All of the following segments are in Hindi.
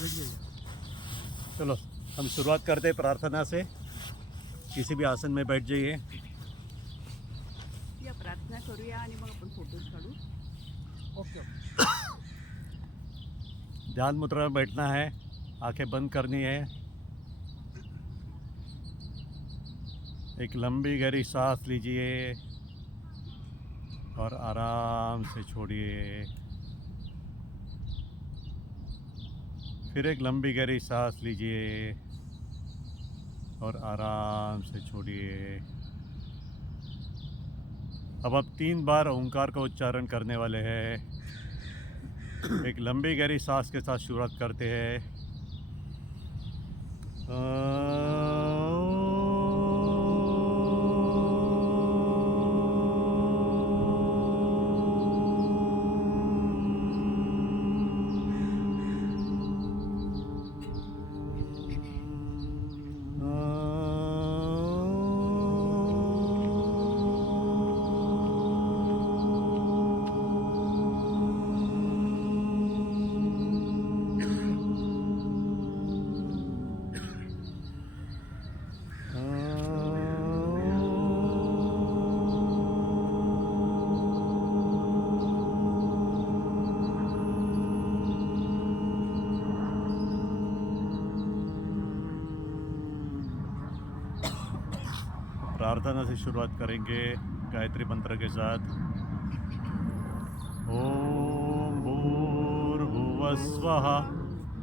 चलो हम शुरुआत करते हैं प्रार्थना से। किसी भी आसन में बैठ जाइए। या प्रार्थना करूया आणि मग आपण फोटोज काढू. ओके. ध्यान मुद्रा में बैठना है, आंखें बंद करनी है। एक लंबी गहरी सांस लीजिए और आराम से छोड़िए। फिर एक लंबी गहरी सांस लीजिए और आराम से छोड़िए। अब आप 3 बार ओंकार का उच्चारण करने वाले हैं। एक लंबी गहरी सांस के साथ शुरुआत करते हैं। प्रार्थना से शुरुआत करेंगे गायत्री मंत्र के साथ। ओम भूर्भुवस्वः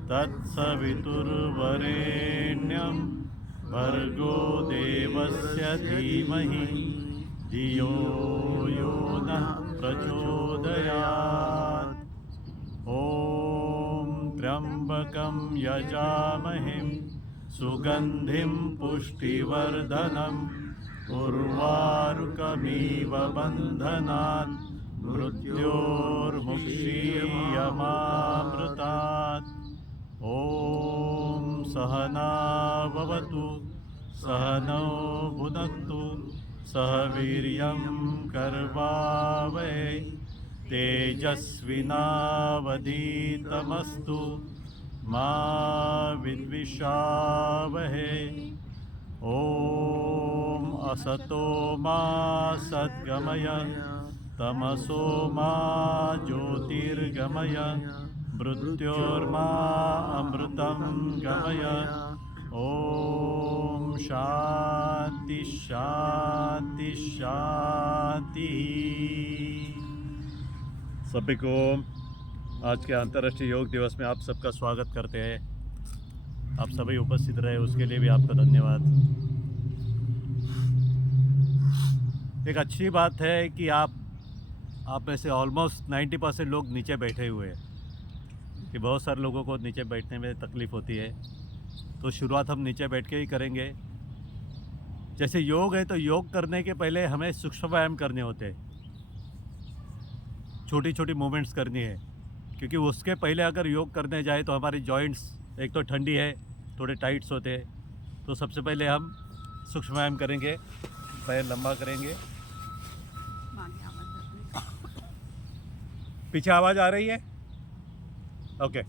तत्सवितुर्वरेण्यं भर्गो देवस्य धीमहि धियो यो नः प्रचोदयात्। ॐ त्र्यम्बकं यजामहे सुगन्धिं पुष्टिवर्धनम् उर्वारुकमिव बन्धनात् मृत्योर्मुक्षीयमामृतात्। ॐ सहना भवतु सहनौ भुनक्तु सह वीर्यं कर्वावहै तेजस्विनावधीतमस्तु मा विद्विषावहै। ॐ असतो मा सद्गमय तमसो मा ज्योतिर्गमय मृत्योर्मा अमृतं गमय। ओम शांति शांति शांति। सभी को आज के अंतर्राष्ट्रीय योग दिवस में आप सबका स्वागत करते हैं। आप सभी उपस्थित रहे उसके लिए भी आपका धन्यवाद। एक अच्छी बात है कि आप में से ऑलमोस्ट 90% लोग नीचे बैठे हुए हैं, कि बहुत सारे लोगों को नीचे बैठने में तकलीफ़ होती है। तो शुरुआत हम नीचे बैठ के ही करेंगे। जैसे योग है तो योग करने के पहले हमें सूक्ष्म व्यायाम करने होते हैं, छोटी छोटी मूवमेंट्स करनी है। क्योंकि उसके पहले अगर योग करने जाए तो हमारी जॉइंट्स एक तो ठंडी है, थोड़े टाइट्स होते हैं। तो सबसे पहले हम सूक्ष्म व्यायाम करेंगे। पैर लंबा करेंगे। मागे आवाज जातोय. पीछे आवाज़ आ रही है? ओके।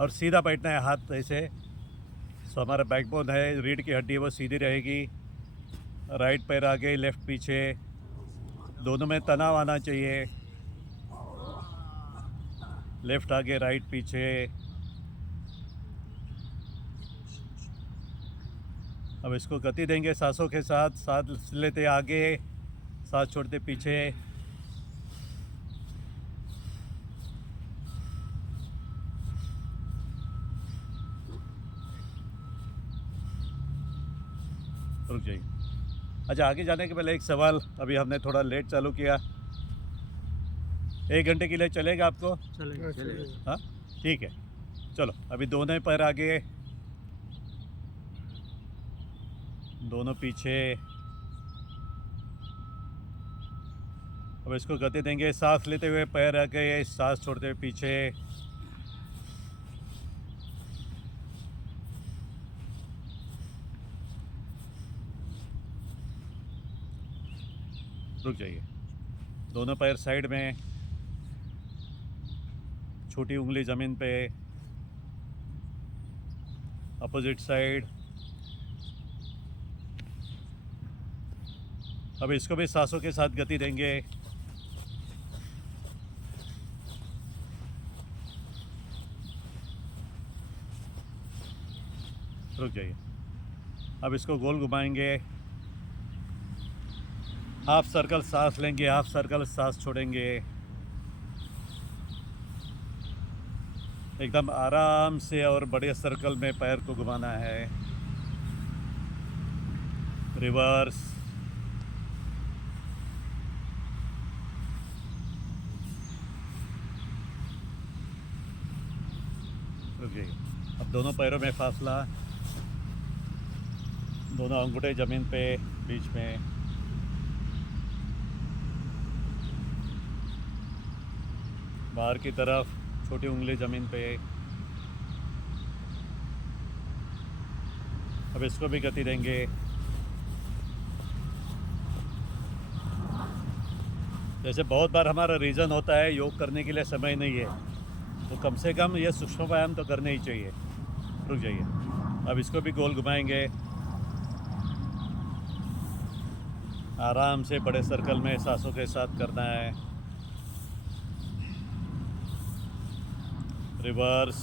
और सीधा बैठना है, हाथ ऐसे। सो हमारा बैकबोन है, रीढ़ की हड्डी वो सीधी रहेगी। राइट पैर आगे, लेफ्ट पीछे, दोनों में तनाव आना चाहिए। लेफ्ट आगे, राइट पीछे। अब इसको गति देंगे सांसों के साथ। सांस लेते आगे, सांस छोड़ते पीछे। रुक जाइए। अच्छा, आगे जाने के पहले एक सवाल। अभी हमने थोड़ा लेट चालू किया। 1 घंटे के लिए चलेगा आपको? चलेगा। हाँ ठीक है। चलो अभी दोनों पैर आगे, दोनों पीछे। अब इसको गति देंगे, सांस लेते हुए पैर आगे, सांस छोड़ते हुए पीछे। रुक जाइए। दोनों पैर साइड में। छोटी उंगली ज़मीन पे, अपोजिट साइड। अब इसको भी सांसों के साथ गति देंगे। रुक जाइए। अब इसको गोल घुमाएंगे। हाफ सर्कल सांस लेंगे, हाफ सर्कल सांस छोड़ेंगे। एकदम आराम से और बड़े सर्कल में पैर को घुमाना है। रिवर्स। रुक जाइए। अब दोनों पैरों में फासला, दोनों अंगूठे ज़मीन पे बीच में। बाहर की तरफ छोटी उंगली ज़मीन पे। अब इसको भी गति देंगे। जैसे बहुत बार हमारा रीज़न होता है योग करने के लिए समय नहीं है, तो कम से कम ये सूक्ष्म व्यायाम तो करने ही चाहिए। रुक जाइए। अब इसको भी गोल घुमाएंगे। आराम से बड़े सर्कल में सांसों के साथ करना है। रिवर्स।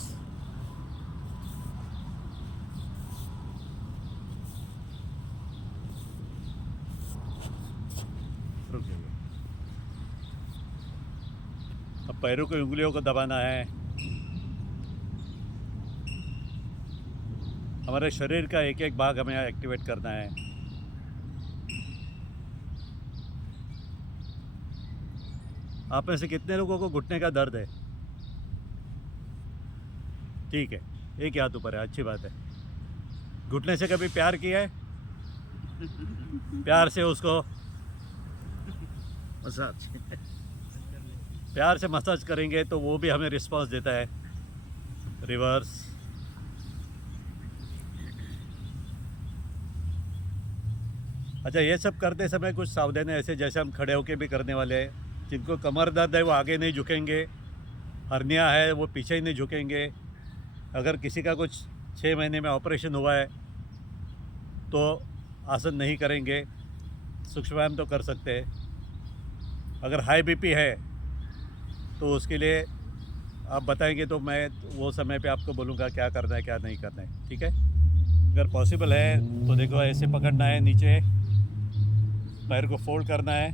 रुक जाइए। अब पैरों की उंगलियों को दबाना है। हमारे शरीर का एक एक भाग हमें एक्टिवेट करना है। आप में से कितने लोगों को घुटने का दर्द है? ठीक है, एक हाथ ऊपर है, अच्छी बात है। घुटने से कभी प्यार किया है? प्यार से उसको मसाज, प्यार से मसाज करेंगे तो वो भी हमें रिस्पांस देता है। रिवर्स। अच्छा, ये सब करते समय कुछ सावधानी ऐसे जैसे हम खड़े होके भी करने वाले हैं। जिनको कमर दर्द है वो आगे नहीं झुकेंगे, हर्निया है वो पीछे ही नहीं झुकेंगे। अगर किसी का कुछ 6 महीने में ऑपरेशन हुआ है तो आसन नहीं करेंगे, सूक्ष्म व्यायाम तो कर सकते हैं। अगर हाई बीपी है तो उसके लिए आप बताएंगे तो मैं वो समय पे आपको बोलूँगा क्या करना है क्या नहीं करना है, ठीक है? अगर पॉसिबल है तो देखो ऐसे पकड़ना है, नीचे पैर को फोल्ड करना है,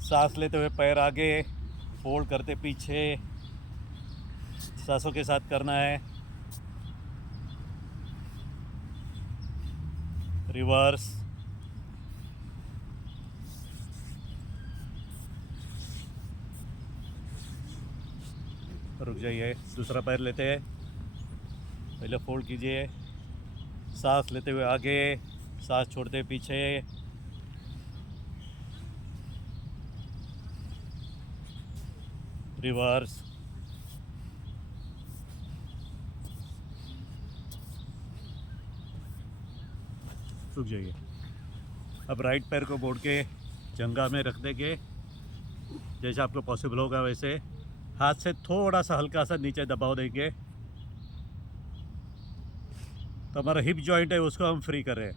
सांस लेते हुए पैर आगे, फोल्ड करते पीछे, सांसों के साथ करना है। रिवर्स। रुक जाइए। दूसरा पैर लेते हैं, पहले फोल्ड कीजिए, सांस लेते हुए आगे, सांस छोड़ते पीछे। रिवर्स। रुक जाइए। अब राइट पैर को मोड़ के जंघा में रख देंगे, जैसे आपको पॉसिबल होगा वैसे। हाथ से थोड़ा सा हल्का सा नीचे दबाव देंगे तो हमारा हिप जॉइंट है उसको हम फ्री कर रहे हैं।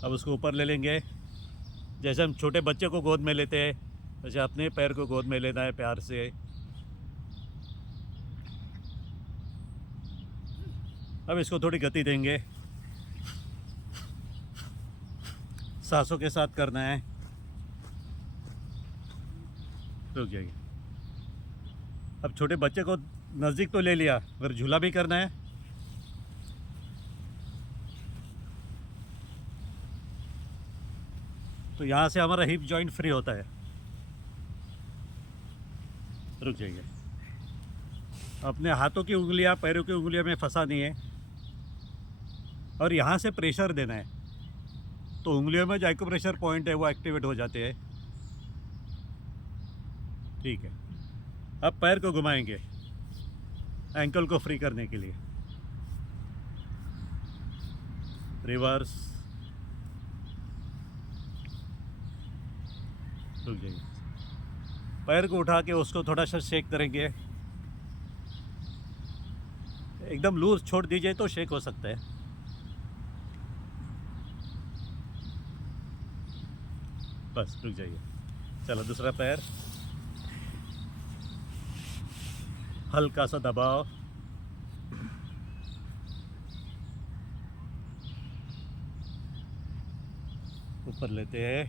अब उसको ऊपर ले लेंगे, जैसे हम छोटे बच्चे को गोद में लेते हैं वैसे अपने पैर को गोद में लेना है प्यार से। अब इसको थोड़ी गति देंगे, सांसों के साथ करना है। रुक जाइए। अब छोटे बच्चे को नज़दीक तो ले लिया, अगर झूला भी करना है तो यहाँ से हमारा हिप जॉइंट फ्री होता है। रुक जाइए। अपने हाथों की उंगलियाँ पैरों की उंगलियों में फंसानी है और यहाँ से प्रेशर देना है, तो उंगलियों में जो एक्यूप्रेशर पॉइंट है वो एक्टिवेट हो जाते हैं। ठीक है। अब पैर को घुमाएंगे एंकल को फ्री करने के लिए। रिवर्स। रुक जाइए। पैर को उठा के उसको थोड़ा सा शेक करेंगे। एकदम लूज छोड़ दीजिए तो शेक हो सकता है। बस रुक जाइए। चलो दूसरा पैर हल्का सा दबाओ। ऊपर लेते हैं,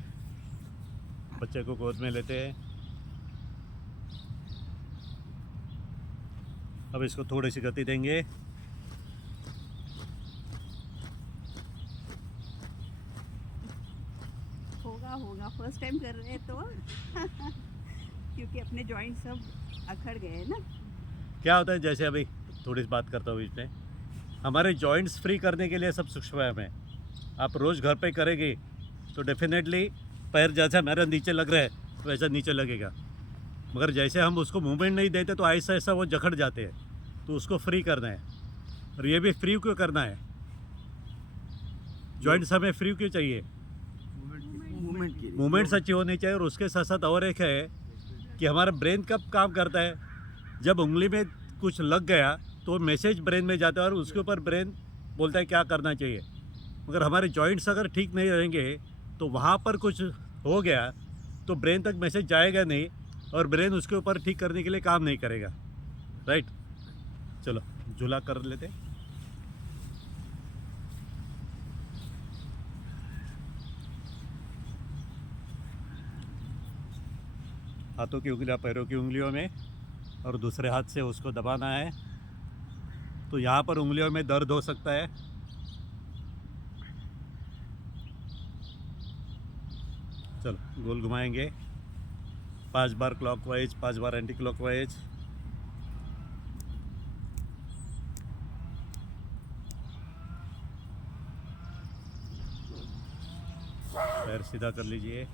बच्चे को गोद में लेते हैं। अब इसको थोड़ी सी गति देंगे। होगा फर्स्ट टाइम कर रहे हैं तो क्योंकि अपने जॉइंट सब अखड़ गए हैं ना। क्या होता है, जैसे अभी थोड़ी सी बात करता हूँ इसमें, हमारे जॉइंट्स फ्री करने के लिए सब सूक्ष्म व्यायाम है। आप रोज़ घर पे करेंगे तो डेफिनेटली पैर जैसा मेरा नीचे लग रहा है वैसा नीचे लगेगा, मगर जैसे हम उसको मूवमेंट नहीं देते तो ऐसा ऐसा वो जकड़ जाते हैं। तो उसको फ्री करना है। और ये भी फ्री क्यों करना है, जॉइंट्स हमें फ्री क्यों चाहिए? मूवमेंट्स अच्छी होनी चाहिए। और उसके साथ साथ और एक है कि हमारा ब्रेन कब काम करता है, जब उंगली में कुछ लग गया तो मैसेज ब्रेन में जाता है और उसके ऊपर ब्रेन बोलता है क्या करना चाहिए। मगर हमारे जॉइंट्स अगर ठीक नहीं रहेंगे तो वहाँ पर कुछ हो गया तो ब्रेन तक मैसेज जाएगा नहीं और ब्रेन उसके ऊपर ठीक करने के लिए काम नहीं करेगा। राइट, चलो झूला कर लेते। हाथों की उंगलियां पैरों की उंगलियों में और दूसरे हाथ से उसको दबाना है। तो यहाँ पर उंगलियों में दर्द हो सकता है। चलो गोल घुमाएंगे 5 बार क्लॉकवाइज, 5 बार एंटी क्लॉकवाइज। पैर सीधा कर लीजिए।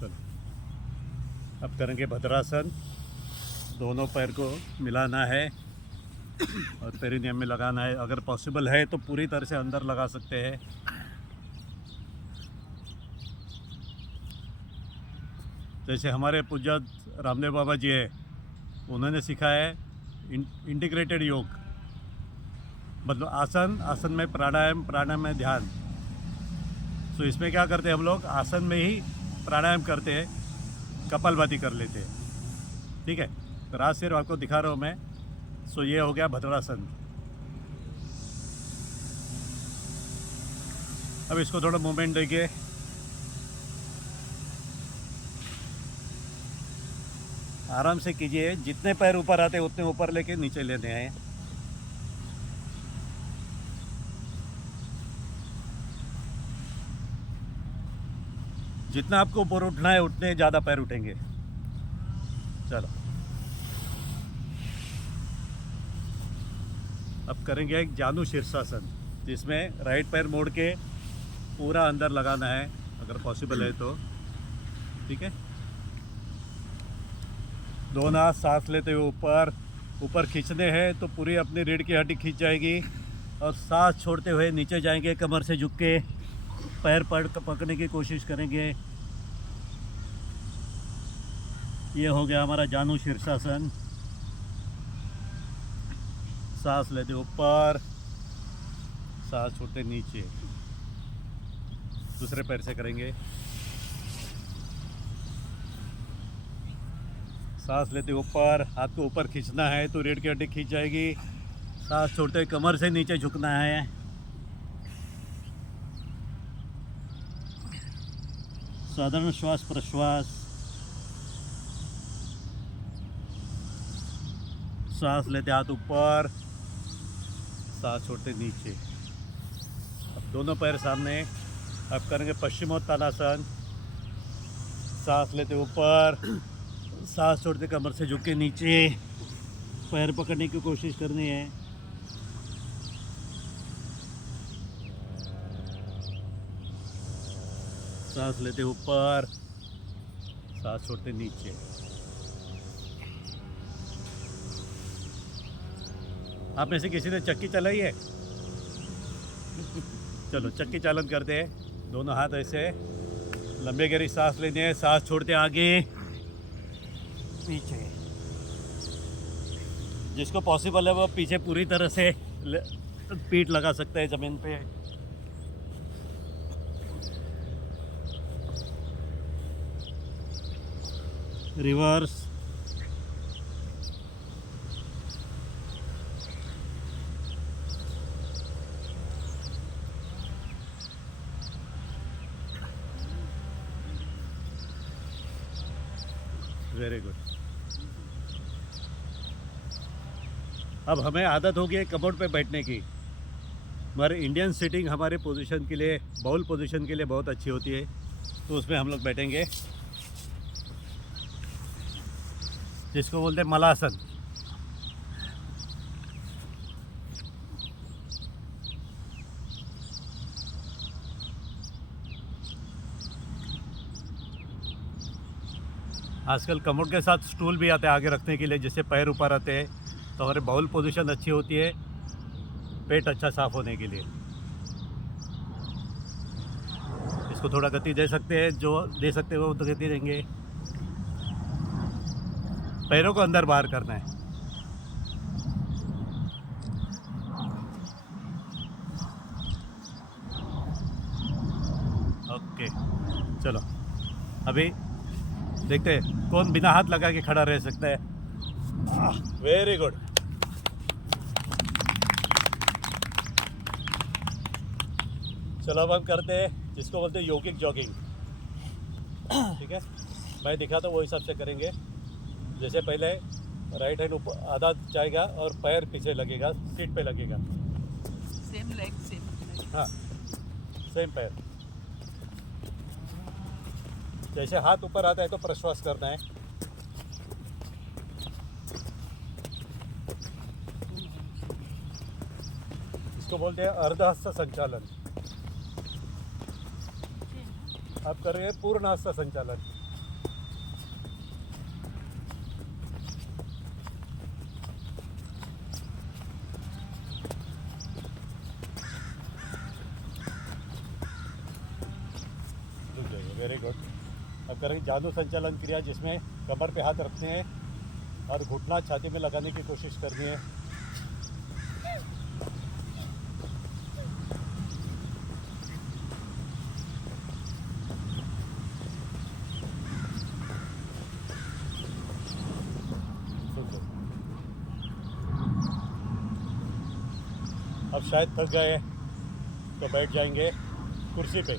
चलो अब करेंगे भद्रासन। दोनों पैर को मिलाना है और पेरिनियम में लगाना है। अगर पॉसिबल है तो पूरी तरह से अंदर लगा सकते हैं। जैसे हमारे पूज्य रामदेव बाबा जी है, उन्होंने सिखाया है इंटीग्रेटेड योग, मतलब आसन, आसन में प्राणायाम, प्राणायाम में ध्यान। सो इसमें क्या करते हैं हम लोग, आसन में ही प्राणायाम करते हैं, कपालभाति कर लेते हैं। ठीक है, तो आज सिर्फ आपको दिखा रहा हूँ मैं। सो ये हो गया भद्रासन। अब इसको थोड़ा मूवमेंट देंगे। आराम से कीजिए, जितने पैर ऊपर आते हैं उतने ऊपर लेके नीचे लेने हैं। जितना आपको ऊपर उठना है उतने ज़्यादा पैर उठेंगे। चलो अब करेंगे एक जानु शीर्षासन, जिसमें राइट पैर मोड़ के पूरा अंदर लगाना है अगर पॉसिबल है तो। ठीक है, दोनों हाथ सांस लेते हुए ऊपर ऊपर खींचने हैं तो पूरी अपनी रीढ़ की हड्डी खींच जाएगी। और सांस छोड़ते हुए नीचे जाएंगे, कमर से झुक के पैर पकड़ने की कोशिश करेंगे। ये हो गया हमारा जानु शीर्षासन। सांस लेते ऊपर, सांस छोड़ते नीचे। दूसरे पैर से करेंगे। सांस लेते ऊपर, हाथ को ऊपर खींचना है तो रीढ़ की हड्डी खींच जाएगी। सांस छोड़ते कमर से नीचे झुकना है। साधारण श्वास प्रश्वास। सांस लेते हाथ ऊपर, सांस छोड़ते नीचे। अब दोनों पैर सामने। अब करेंगे पश्चिमोत्तानासन। सांस लेते ऊपर, सांस छोड़ते कमर से झुक के नीचे, पैर पकड़ने की कोशिश करनी है। सांस लेते ऊपर, सांस छोड़ते नीचे। आप में से किसी ने चक्की चलाई है? चलो चक्की चालन करते हैं। दोनों हाथ ऐसे, लंबे गहरी सांस लेनी है। सांस छोड़ते आगे, नीचे। जिसको पॉसिबल है वो पीछे पूरी तरह से पीठ लगा सकते हैं ज़मीन पे। रिवर्स। Very good. अब हमें आदत हो गई है कमोड पे बैठने की। हमारे इंडियन सीटिंग हमारे पोजीशन के लिए, बाउल पोजीशन के लिए बहुत अच्छी होती है, तो उसमें हम लोग बैठेंगे, जिसको बोलते हैं मलासन। आजकल कमोड के साथ स्टूल भी आते हैं आगे रखने के लिए, जिससे पैर ऊपर आते हैं, तो हमारे बाउल पोजीशन अच्छी होती है, पेट अच्छा साफ होने के लिए। इसको थोड़ा गति दे सकते हैं, जो दे सकते हैं वो तो गति देंगे। पैरों को अंदर बाहर करना है। ओके, चलो अभी देखते हैं कौन बिना हाथ लगा के खड़ा रह सकता है। Very good. चलो अब हम करते हैं जिसको बोलते हैं योगिक जॉगिंग। ठीक है, मैं दिखाता हूँ वो हिसाब से करेंगे। जैसे पहले राइट हैंड ऊपर आधा जाएगा और पैर पीछे लगेगा, सीट पे लगेगा। Same leg same. हाँ, सेम पैर। जैसे हाथ ऊपर आता है तो प्रश्वास करना है। इसको बोलते हैं अर्धहस्त संचालन। आप कर रहे हैं पूर्ण हस्त संचालन। Very good. अब करेंगे जादू संचालन क्रिया, जिसमें कमर पे हाथ रखते हैं और घुटना छाती में लगाने की कोशिश करनी है। अब शायद थक गए तो बैठ जाएंगे कुर्सी पे।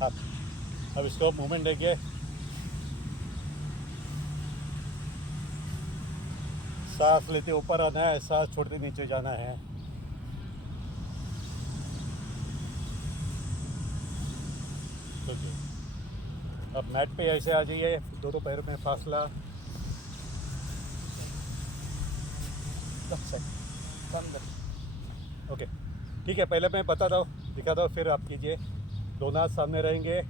हाँ, अब इसको मूवमेंट देंगे। सांस लेते ऊपर आना है, सांस छोड़ते नीचे जाना है। अब मैट पे ऐसे आ जाइए, दोनों पैरों में फासला। ओके, ठीक है, पहले मैं बताता हूँ, दिखाता हूँ, फिर आप कीजिए। दोनों हाथ सामने रहेंगे।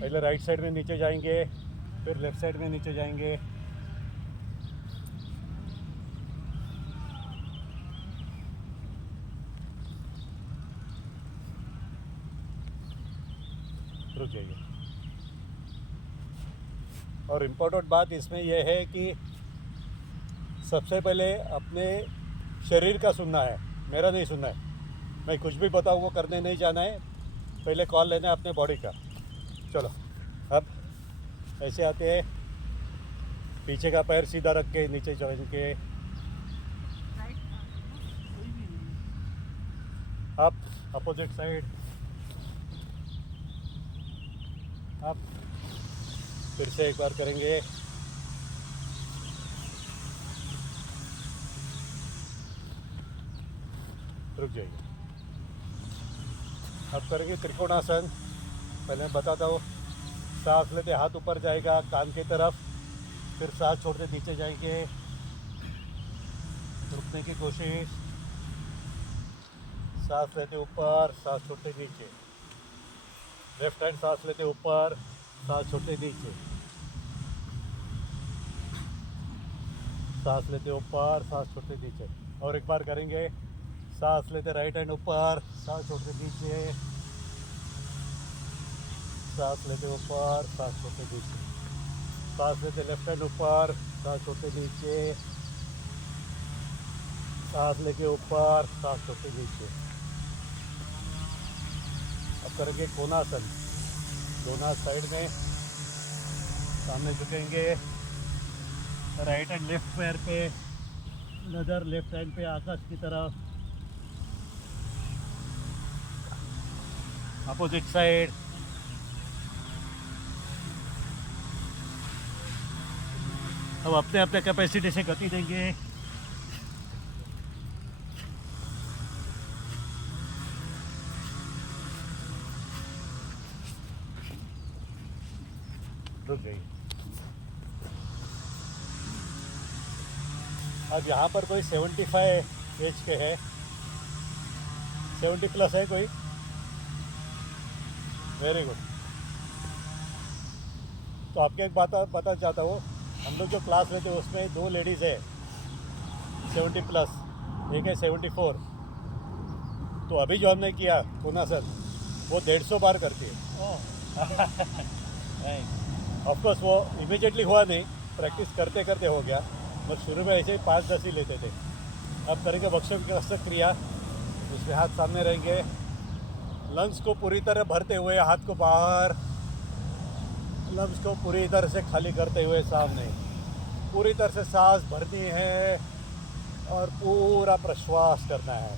पहले राइट साइड में नीचे जाएंगे, फिर लेफ्ट साइड में नीचे जाएंगे। रुक जाइए। और इम्पोर्टेंट बात इसमें यह है कि सबसे पहले अपने शरीर का सुनना है, मेरा नहीं सुनना है। मैं कुछ भी बताऊँ वो करने नहीं जाना है, पहले कॉल लेना है अपने बॉडी का। चलो अब ऐसे आते हैं, पीछे का पैर सीधा रख के नीचे जॉइन के, अप अपोजिट साइड, अप। फिर से एक बार करेंगे। रुक जाइए। अब करेंगे त्रिकोणासन। पहले मैं बताता हूँ। सांस लेते हाथ ऊपर जाएगा कान की तरफ, फिर सांस छोड़ते नीचे जाएंगे, रुकने की कोशिश। सांस लेते ऊपर, सांस छोड़ते नीचे। लेफ्ट हैंड सांस लेते ऊपर, सांस छोड़ते नीचे। सांस लेते ऊपर, सांस छोड़ते नीचे। और एक बार करेंगे। सांस लेते राइट हैंड ऊपर, सांस छोड़ते नीचे, सांस लेते ऊपर, सांस छोड़ते नीचे, सांस लेते लेफ्ट हैंड ऊपर, सांस छोड़ते नीचे, सांस लेके ऊपर, सांस छोड़ते नीचे। अब करेंगे कोणासन। दोनों साइड में सामने झुकेंगे, राइट हैंड लेफ्ट पैर पे, नज़र लेफ्ट हैंड पे आकाश की तरफ, अपोजिट साइड। अब अपने अपने कैपेसिटी से गति देंगे। रुक गई। अब यहाँ पर कोई 75 एज के है, 70 प्लस है कोई? Very good. तो आपके एक बात पता चाहता हूँ, हम लोग जो क्लास लेते हैं उसमें 2 लेडीज़ है 70 प्लस, एक है 74। तो अभी जो हमने किया कोणासन वो 150 बार करती है। ऑफकोर्स वो इमीडिएटली हुआ नहीं, प्रैक्टिस करते करते हो गया, बस शुरू में ऐसे ही 5-10 ही लेते थे। अब करेंगे वक्षक क्रिया। उसमें हाथ सामने रहेंगे, लंग्स को पूरी तरह भरते हुए हाथ को बाहर, लंग्स को पूरी तरह से खाली करते हुए सामने, पूरी तरह से सांस भरनी है और पूरा प्रश्वास करना है।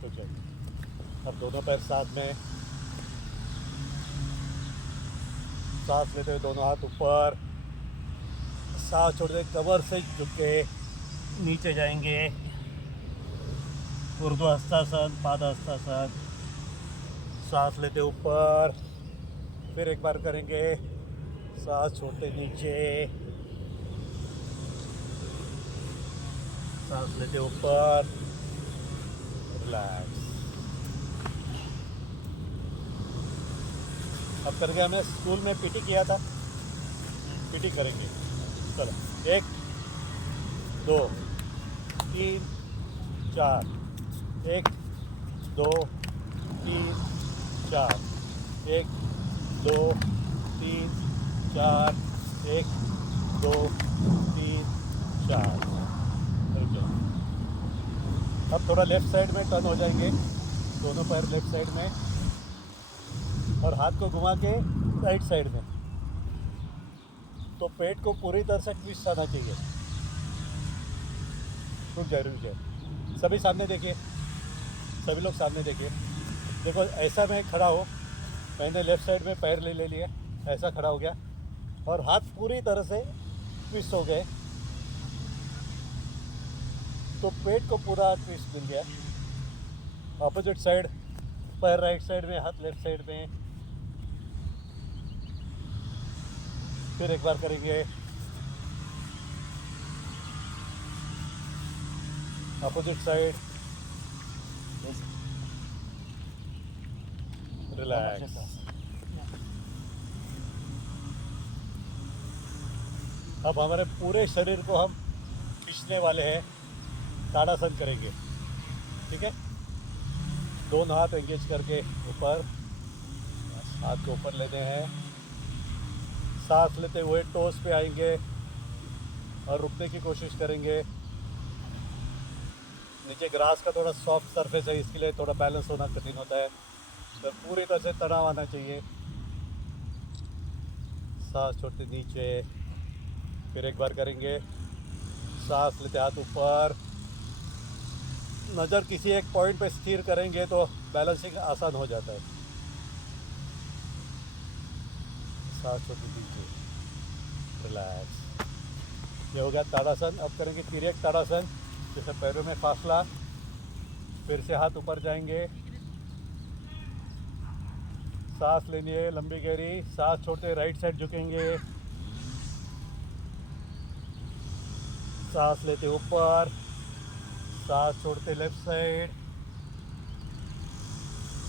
तो चलिए अब दोनों पैर साथ में, सांस लेते हुए दोनों हाथ ऊपर, सांस छोड़ते कमर से झुक के नीचे जाएंगे, ऊर्ध्व हस्तासन, पाद हस्तासन। सांस लेते ऊपर, फिर एक बार करेंगे, सांस छोड़ते नीचे, सांस लेते ऊपर, रिलैक्स। अब करके हमने स्कूल में पीटी किया था, पीटी करेंगे। चलो 1 2 3 4, 1 2 3 4, 1 2 3 4, 1 2 3 4। अब थोड़ा लेफ्ट साइड में टर्न हो जाएंगे, दोनों पैर लेफ्ट साइड में, और हाथ को घुमा के राइट साइड में। तो पेट को पूरी तरह से ट्विस्ट आना चाहिए। रुक जाए। सभी सामने देखिए, सभी लोग सामने देखिए। देखो ऐसा मैं खड़ा हो, मैंने लेफ्ट साइड में पैर ले लिया, ऐसा खड़ा हो गया और हाथ पूरी तरह से ट्विस्ट हो गए, तो पेट को पूरा ट्विस्ट मिल गया। ऑपोजिट साइड, पैर राइट साइड में, हाथ लेफ्ट साइड में। फिर एक बार करेंगे, ऑपोजिट साइड, रिलैक्स। अब हमारे पूरे शरीर को हम खींचने वाले हैं, ताड़ासन करेंगे, ठीक है। दोनों हाथ एंगेज करके ऊपर, हाथ को ऊपर लेते हैं, सांस लेते हुए टोस पे आएंगे और रुकने की कोशिश करेंगे। नीचे ग्रास का थोड़ा सॉफ्ट सरफेस है, इसके लिए थोड़ा बैलेंस होना कठिन होता है, तो पूरी तरह से तनाव आना चाहिए। सांस छोड़ते नीचे, फिर एक बार करेंगे, सांस लेते हाथ ऊपर, नज़र किसी एक पॉइंट पे स्थिर करेंगे तो बैलेंसिंग आसान हो जाता है। सांस छोड़ते नीचे, रिलैक्स। ये हो गया ताड़ासन। अब करेंगे तिर्यक ताड़ासन, जैसे पैरों में फासला, फिर से हाथ ऊपर जाएंगे, सांस लेनी है लंबी गहरी, सांस छोड़ते राइट साइड झुकेंगे, सांस लेते ऊपर, सांस छोड़ते लेफ्ट साइड,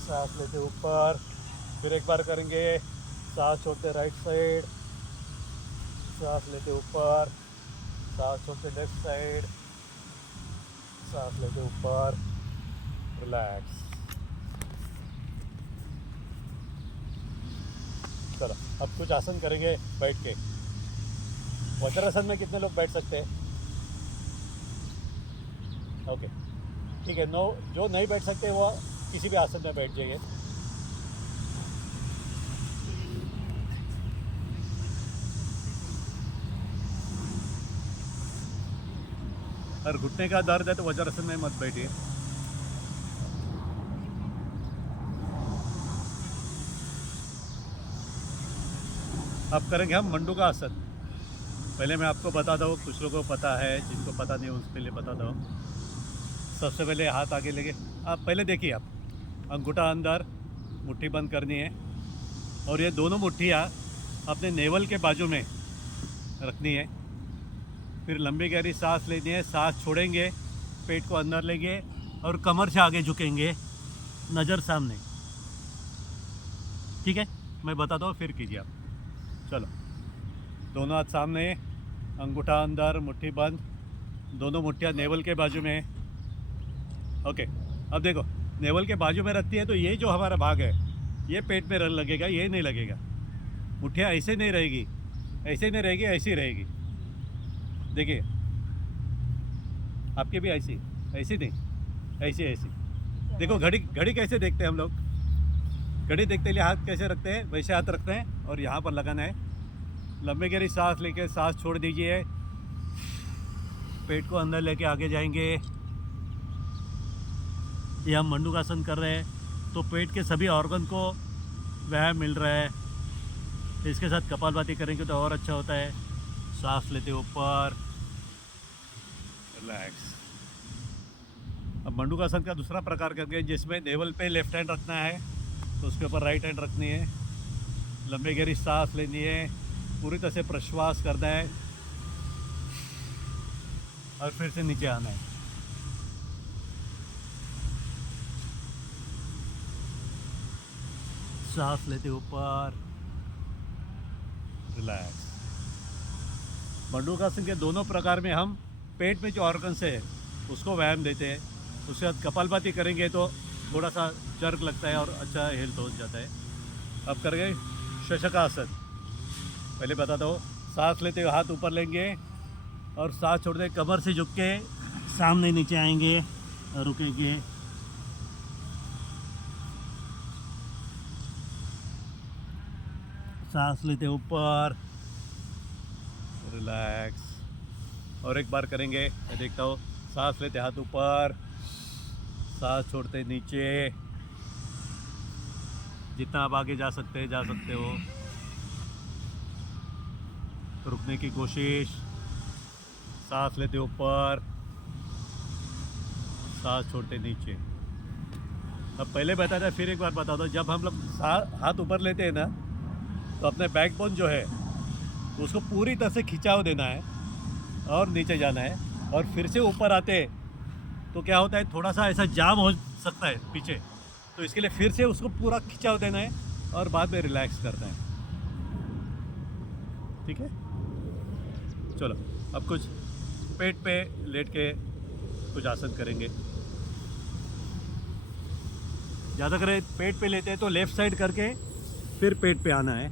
सांस लेते ऊपर, फिर एक बार करेंगे, सांस छोड़ते राइट साइड, सांस लेते ऊपर, सांस छोड़ते लेफ्ट साइड, सांस लेते ऊपर, रिलैक्स। चलो अब कुछ आसन करेंगे बैठ के। वज्रासन में कितने लोग बैठ सकते हैं? ओके ठीक है, नो जो नहीं बैठ सकते वो किसी भी आसन में बैठ जाइए। अगर घुटने का दर्द है तो वज्रासन में मत बैठिए। अब करेंगे हम मंडूका आसन। पहले मैं आपको बताता हूँ, कुछ लोगों को पता है, जिनको पता नहीं उसके लिए बताता हूँ। सबसे पहले हाथ आगे लेके, आप पहले देखिए, आप अंगूठा अंदर, मुट्ठी बंद करनी है और ये दोनों मुट्ठियाँ अपने नेवल के बाजू में रखनी है। फिर लंबी गहरी सांस लेनी है, सांस छोड़ेंगे, पेट को अंदर लेंगे और कमर से आगे झुकेंगे, नज़र सामने। ठीक है, मैं बताता हूँ, फिर कीजिए आप। चलो, दोनों हाथ सामने, अंगूठा अंदर, मुट्ठी बंद, दोनों मुट्ठियाँ नेवल के बाजू में। ओके, अब देखो, नेवल के बाजू में रखती है तो ये जो हमारा भाग है ये पेट में लगेगा, ये नहीं लगेगा। मुट्ठियाँ ऐसे नहीं रहेगी, ऐसे नहीं रहेगी, ऐसी रहेगी। देखिए, आपकी भी ऐसी, ऐसी नहीं, ऐसी ऐसी। देखो घड़ी, घड़ी कैसे देखते हैं हम लोग? घड़ी देखते लिए हाथ कैसे रखते हैं, वैसे हाथ रखते हैं और यहाँ पर लगाना है। लंबी गहरी सांस लेके सांस छोड़ दीजिए, पेट को अंदर लेके आगे जाएंगे। ये हम मंडूकासन कर रहे हैं तो पेट के सभी ऑर्गन को व्यायाम मिल रहा है। इसके साथ कपालभाति करेंगे तो और अच्छा होता है। सांस लेते ऊपर, रिलैक्स। अब मंडूकासन का दूसरा प्रकार करके, जिसमें नेवल पे लेफ्ट हैंड रखना है तो उसके ऊपर राइट हैंड रखनी है। लंबी गहरी सांस लेनी है, पूरी तरह से प्रश्वास करना है और फिर से नीचे आना है। सांस लेते ऊपर, रिलैक्स। मंडूकासन के दोनों प्रकार में हम पेट में जो ऑर्गन्स है उसको व्यायाम देते हैं। उसके बाद कपालभाति करेंगे तो थोड़ा सा चर्क लगता है और अच्छा हेल्थ हो जाता है। अब करेंगे शशकासन। पहले बताता हूँ, सांस लेते हुए हाथ ऊपर लेंगे और सांस छोड़ते कमर से झुक के सामने नीचे आएंगे और रुकेंगे। सांस लेते ऊपर, रिलैक्स। और एक बार करेंगे, मैं देखता हूँ। सांस लेते हाथ ऊपर, सांस छोड़ते नीचे। जितना आप आगे जा सकते हो। रुकने की कोशिश। सांस लेते ऊपर, सांस छोड़ते नीचे। अब पहले बताया था, फिर एक बार बता दो। जब हम लोग हाथ ऊपर लेते हैं ना तो अपने बैकबोन जो है उसको पूरी तरह से खिंचाव देना है और नीचे जाना है। और फिर से ऊपर आते तो क्या होता है, थोड़ा सा ऐसा जाम हो सकता है पीछे, तो इसके लिए फिर से उसको पूरा खिंचाव देना है और बाद में रिलैक्स करना है। ठीक है, चलो अब कुछ पेट पे लेट के कुछ आसन करेंगे। ज़्यादा करें पेट पे लेते हैं तो लेफ़्ट साइड करके फिर पेट पे आना है,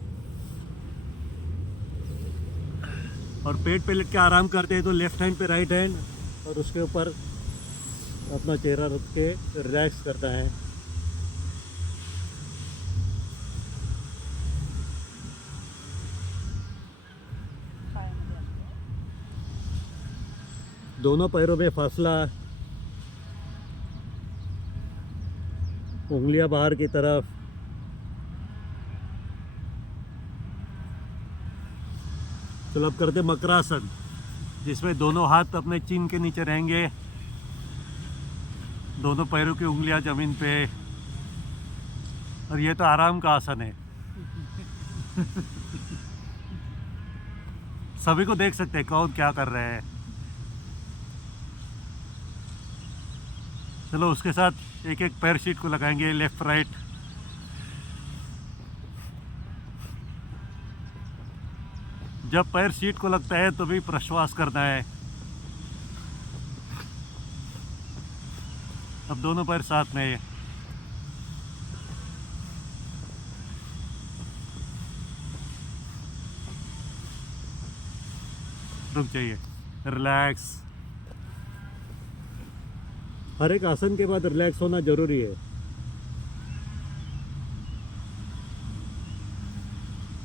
और पेट पे लेट के आराम करते हैं तो लेफ़्ट हैंड पे राइट हैंड और उसके ऊपर अपना चेहरा रख के रिलैक्स करता है। दोनों पैरों में फासला, उंगलियां बाहर की तरफ। चलो अब करते मकरासन, जिसमें दोनों हाथ अपने चिन के नीचे रहेंगे, दोनों पैरों की उंगलियां जमीन पे। और ये तो आराम का आसन है। सभी को देख सकते हैं कौन क्या कर रहे हैं। चलो उसके साथ एक एक पैर शीट को लगाएंगे, लेफ़्ट राइट। जब पैर शीट को लगता है तो भी प्रश्वास करना है। अब दोनों पैर साथ में, रुक जाइए, रिलैक्स। हर एक आसन के बाद रिलैक्स होना जरूरी है।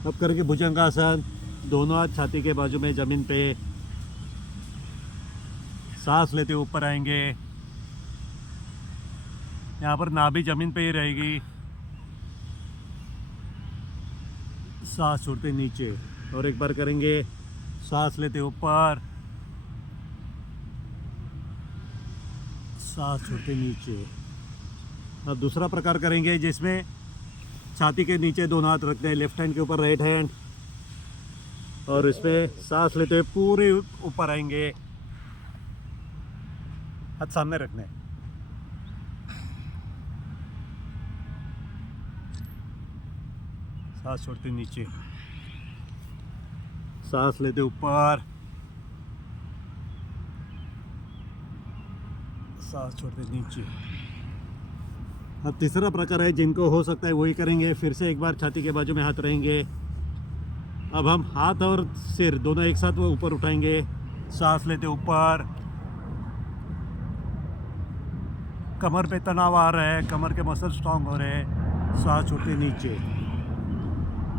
अब करेंगे भुजंगासन। दोनों हाथ छाती के बाजू में जमीन पे, सांस लेते ऊपर आएंगे। यहाँ पर नाभि जमीन पे ही रहेगी, सांस छोड़ते नीचे। और एक बार करेंगे, सांस लेते ऊपर, सांस छोड़ते नीचे। अब दूसरा प्रकार करेंगे जिसमें छाती के नीचे दोनों हाथ रखते हैं, लेफ्ट हैंड के ऊपर राइट हैंड, और इसमें सांस लेते हुए पूरे ऊपर आएंगे, हाथ सामने रखने हैं। सांस छोड़ते नीचे, सांस लेते ऊपर, सांस छोड़ते नीचे। अब तीसरा प्रकार है, जिनको हो सकता है वही करेंगे। फिर से एक बार छाती के बाजू में हाथ रहेंगे। अब हम हाथ और सिर दोनों एक साथ वो ऊपर उठाएंगे, सांस लेते ऊपर। कमर पे तनाव आ रहा है, कमर के मसल स्ट्रांग हो रहे हैं, सांस छोड़ते नीचे।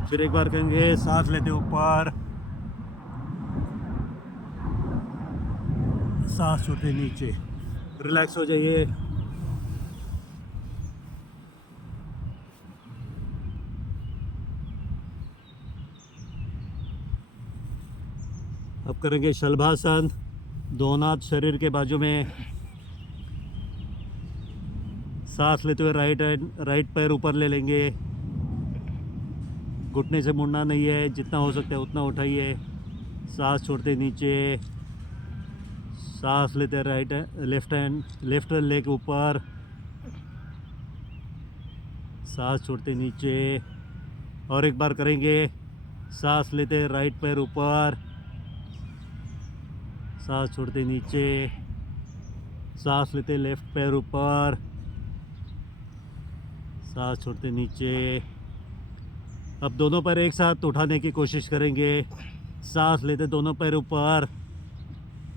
फिर एक बार करेंगे, सांस लेते ऊपर, सांस छोड़ते नीचे। रिलैक्स हो जाइए। अब करेंगे शलभासन। दोनों हाथ शरीर के बाजू में, सांस लेते हुए राइट पैर ऊपर ले लेंगे। घुटने से मुड़ना नहीं है, जितना हो सकता है उतना उठाइए। सांस छोड़ते नीचे, सांस लेते लेफ्ट लेग ऊपर, सांस छोड़ते नीचे। और एक बार करेंगे, सांस लेते राइट पैर ऊपर, सांस छोड़ते नीचे, सांस लेते लेफ्ट पैर ऊपर, सांस छोड़ते नीचे। अब दोनों पैर एक साथ उठाने की कोशिश करेंगे। सांस लेते दोनों पैर ऊपर,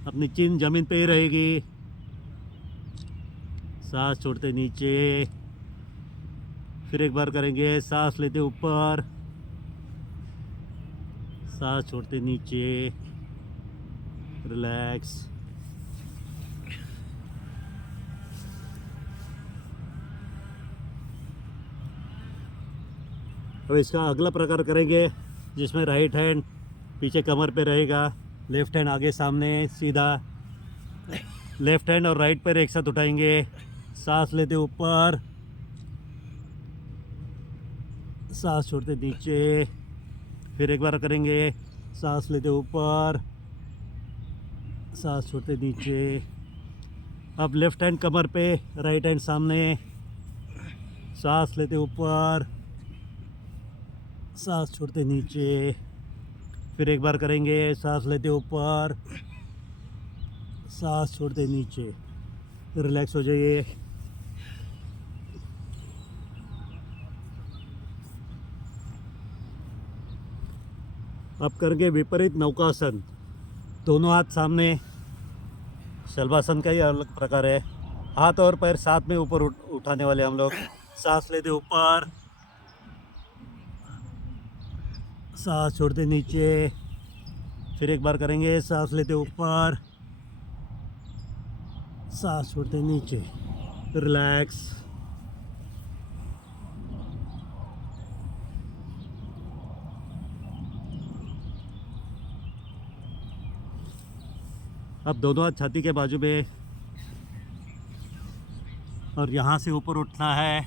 अपनी चिन जमीन पे ही रहेगी, सांस छोड़ते नीचे। फिर एक बार करेंगे, सांस लेते ऊपर, सांस छोड़ते नीचे। रिलैक्स। अब इसका अगला प्रकार करेंगे जिसमें राइट हैंड पीछे कमर पे रहेगा, लेफ्ट हैंड आगे सामने सीधा। लेफ्ट हैंड और राइट पैर एक साथ उठाएंगे, सांस लेते ऊपर, सांस छोड़ते नीचे। फिर एक बार करेंगे, सांस लेते ऊपर, सांस छोड़ते नीचे। अब लेफ्ट हैंड कमर पे, राइट हैंड सामने, सांस लेते ऊपर, सांस छोड़ते नीचे। फिर एक बार करेंगे, सांस लेते ऊपर, सांस छोड़ते नीचे। रिलैक्स हो जाइए। अब करेंगे विपरीत नौकासन। दोनों हाथ सामने, शलभासन का ही अलग प्रकार है। हाथ और पैर साथ में ऊपर उठाने वाले हम लोग। सांस लेते ऊपर, सांस छोड़ते नीचे। फिर एक बार करेंगे, सांस लेते ऊपर, सांस छोड़ते नीचे। रिलैक्स। अब दोनों हाथ छाती के बाजू में, और यहाँ से ऊपर उठना है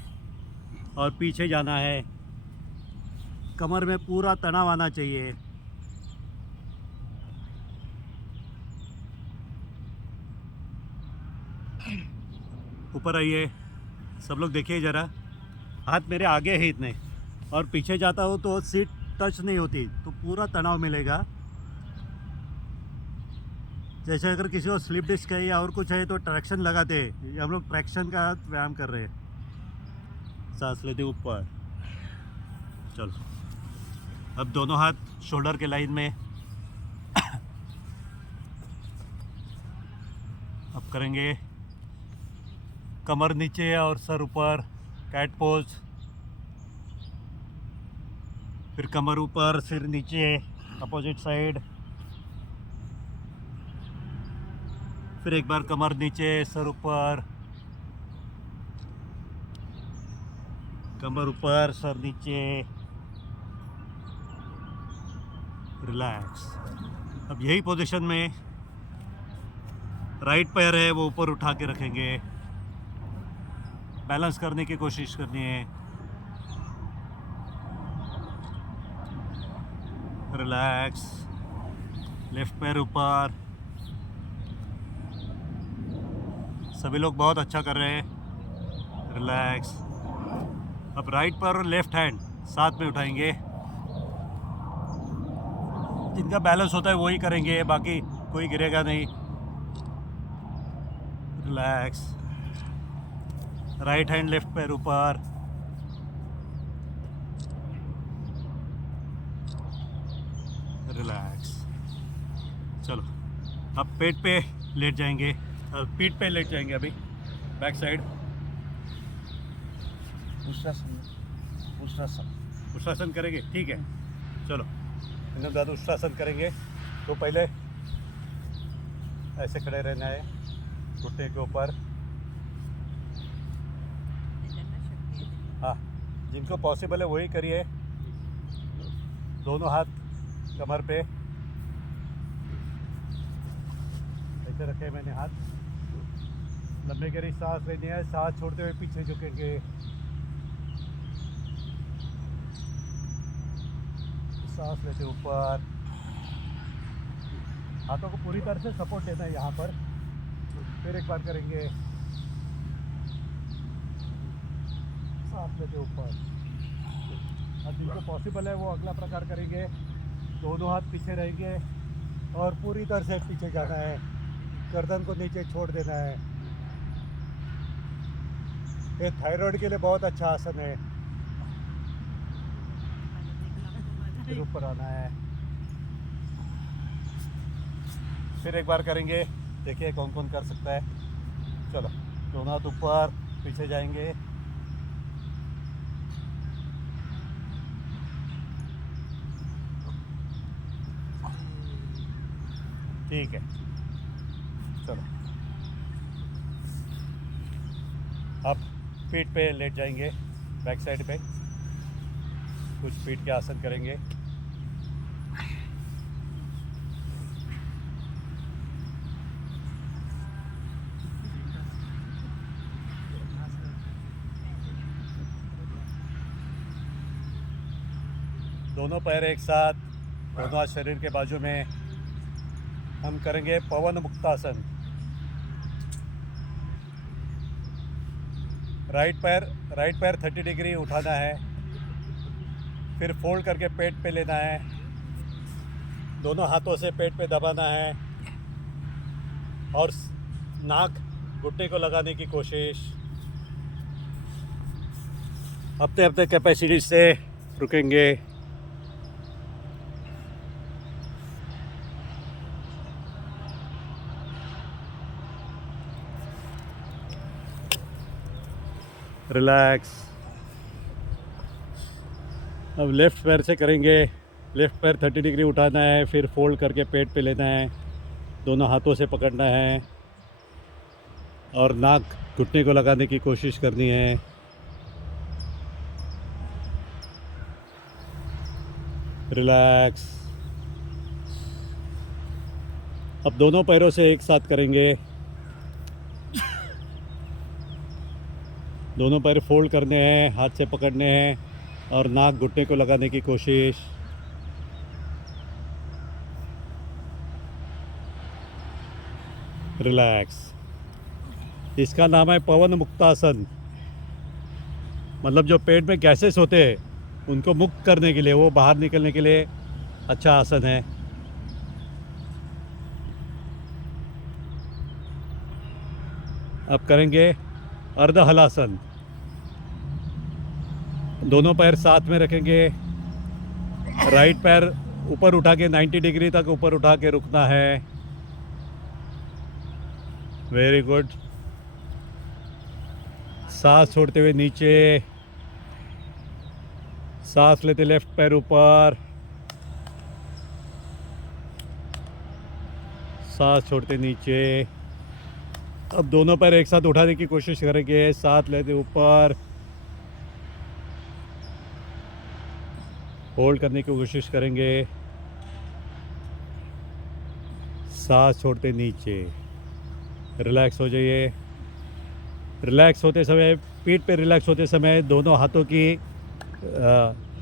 और पीछे जाना है। कमर में पूरा तनाव आना चाहिए। ऊपर आइए, सब लोग देखिए ज़रा, हाथ मेरे आगे है इतने, और पीछे जाता हूँ तो सीट टच नहीं होती, तो पूरा तनाव मिलेगा। जैसे अगर किसी को स्लिप डिस्क है या और कुछ है तो ट्रैक्शन लगाते हैं, ये हम लोग ट्रैक्शन का व्यायाम कर रहे हैं। सांस लेते ऊपर, चलो। अब दोनों हाथ शोल्डर के लाइन में। अब करेंगे कमर नीचे और सर ऊपर, कैट पोज। फिर कमर ऊपर, सिर नीचे, अपोजिट साइड। फिर एक बार कमर नीचे, सर ऊपर, कमर ऊपर, सर नीचे, रिलैक्स। अब यही पोजीशन में राइट पैर है वो ऊपर उठा के रखेंगे, बैलेंस करने की कोशिश करनी है। रिलैक्स, लेफ्ट पैर ऊपर। सभी लोग बहुत अच्छा कर रहे हैं। रिलैक्स। अब राइट पैर और लेफ्ट हैंड साथ में उठाएंगे। जिनका बैलेंस होता है वही करेंगे, बाकी कोई गिरेगा नहीं। रिलैक्स। राइट हैंड लेफ्ट पैर ऊपर। रिलैक्स। चलो, अब पेट पे लेट जाएंगे, पीठ पे लेट जाएंगे। अभी बैक साइड उष्ट्रासन करेंगे, ठीक है। चलो, इन्हें ज़्यादा उष्ट्रासन करेंगे तो पहले ऐसे खड़े रहना है, घुटने के ऊपर। हाँ, जिनको पॉसिबल है वही करिए। दोनों हाथ कमर पे ऐसे रखे मैंने हाथ। लंबे गहरी सांस लेनी है, सांस छोड़ते हुए पीछे झुकेंगे। सांस लेते ऊपर, हाथों को पूरी तरह से सपोर्ट देना है यहाँ पर। फिर एक बार करेंगे, सांस लेते ऊपर। अब जिनको पॉसिबल है वो अगला प्रकार करेंगे। दोनों हाथ पीछे रहेंगे और पूरी तरह से पीछे जाना है, गर्दन को नीचे छोड़ देना है। ये थायराइड के लिए बहुत अच्छा आसन है। फिर ऊपर आना है, फिर एक बार करेंगे, देखिए कौन कौन कर सकता है। चलो, दोनों हाथ ऊपर, पीछे जाएंगे। ठीक है, चलो। अब पीठ पे लेट जाएंगे, बैक साइड पे कुछ पीठ के आसन करेंगे। दोनों पैर एक साथ, दोनों हाथ शरीर के बाजू में। हम करेंगे पवन मुक्तासन। राइट पैर 30 डिग्री उठाना है, फिर फोल्ड करके पेट पे लेना है, दोनों हाथों से पेट पे दबाना है और नाक घुटने को लगाने की कोशिश। अपने अपने कैपेसिटी से रुकेंगे। रिलैक्स। अब लेफ़्ट पैर से करेंगे। लेफ़्ट पैर 30 डिग्री उठाना है, फिर फोल्ड करके पेट पे लेना है, दोनों हाथों से पकड़ना है और नाक घुटने को लगाने की कोशिश करनी है। रिलैक्स। अब दोनों पैरों से एक साथ करेंगे। दोनों पैर फोल्ड करने हैं, हाथ से पकड़ने हैं और नाक घुटने को लगाने की कोशिश। रिलैक्स। इसका नाम है पवन मुक्तासन। मतलब जो पेट में गैसेस होते हैं उनको मुक्त करने के लिए, वो बाहर निकलने के लिए अच्छा आसन है। अब करेंगे अर्ध हलासन। दोनों पैर साथ में रखेंगे। राइट पैर ऊपर उठा के 90 डिग्री तक ऊपर उठा के रुकना है। Very good. सांस छोड़ते हुए नीचे, सांस लेते लेफ्ट पैर ऊपर, सांस छोड़ते नीचे। अब दोनों पैर एक साथ उठाने की कोशिश करेंगे। सांस लेते ऊपर, होल्ड करने की कोशिश करेंगे, सांस छोड़ते नीचे। रिलैक्स हो जाइए। रिलैक्स होते समय, पीठ पे रिलैक्स होते समय दोनों हाथों की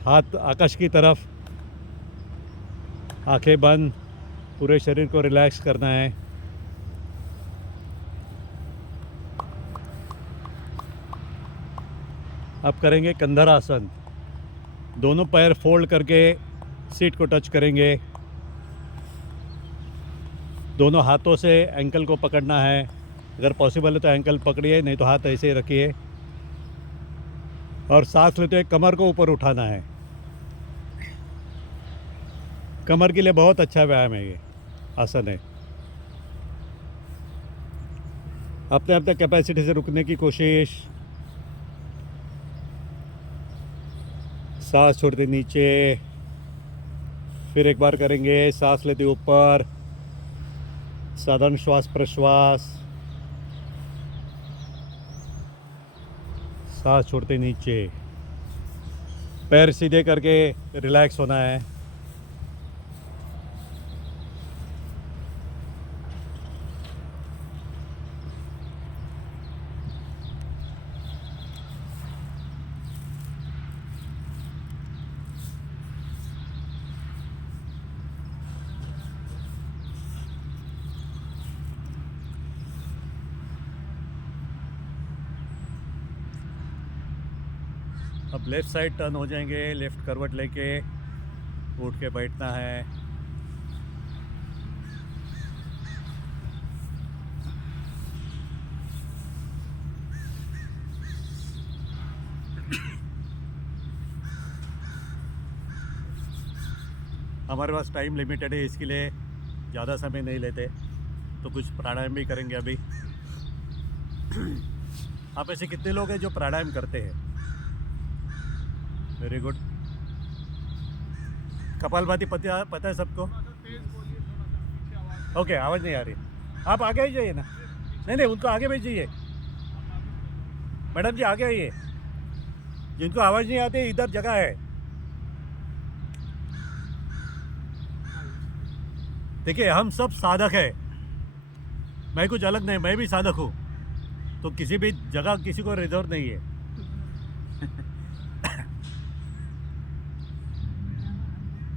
हाथ आकाश की तरफ, आंखें बंद, पूरे शरीर को रिलैक्स करना है। अब करेंगे कंधर आसन। दोनों पैर फोल्ड करके सीट को टच करेंगे। दोनों हाथों से एंकल को पकड़ना है। अगर पॉसिबल है तो एंकल पकड़िए, नहीं तो हाथ ऐसे ही रखिए। और सांस लेते हुए कमर को ऊपर उठाना है। कमर के लिए बहुत अच्छा व्यायाम है, ये आसन है। अपने अपने कैपेसिटी से रुकने की कोशिश। सांस छोड़ते नीचे, फिर एक बार करेंगे। सांस लेते ऊपर, साधारण श्वास प्रश्वास, सांस छोड़ते नीचे। पैर सीधे करके रिलैक्स होना है। अब लेफ़्ट साइड टर्न हो जाएंगे। लेफ़्ट करवट लेके उठ के बैठना है। हमारे पास टाइम लिमिटेड है, इसके लिए ज़्यादा समय नहीं लेते, तो कुछ प्राणायाम भी करेंगे अभी। आप ऐसे कितने लोग हैं जो प्राणायाम करते हैं? Very good. कपालभाति पता है सबको? ओके, आवाज़ नहीं आ रही। आप आगे ही जाइए ना। नहीं, उनको आगे भेजिए। मैडम जी आगे आइए। जिनको आवाज़ नहीं आती इधर जगह है। देखिए, हम सब साधक हैं। मैं कुछ अलग नहीं, मैं भी साधक हूँ। तो किसी भी जगह किसी को रिजर्व नहीं है।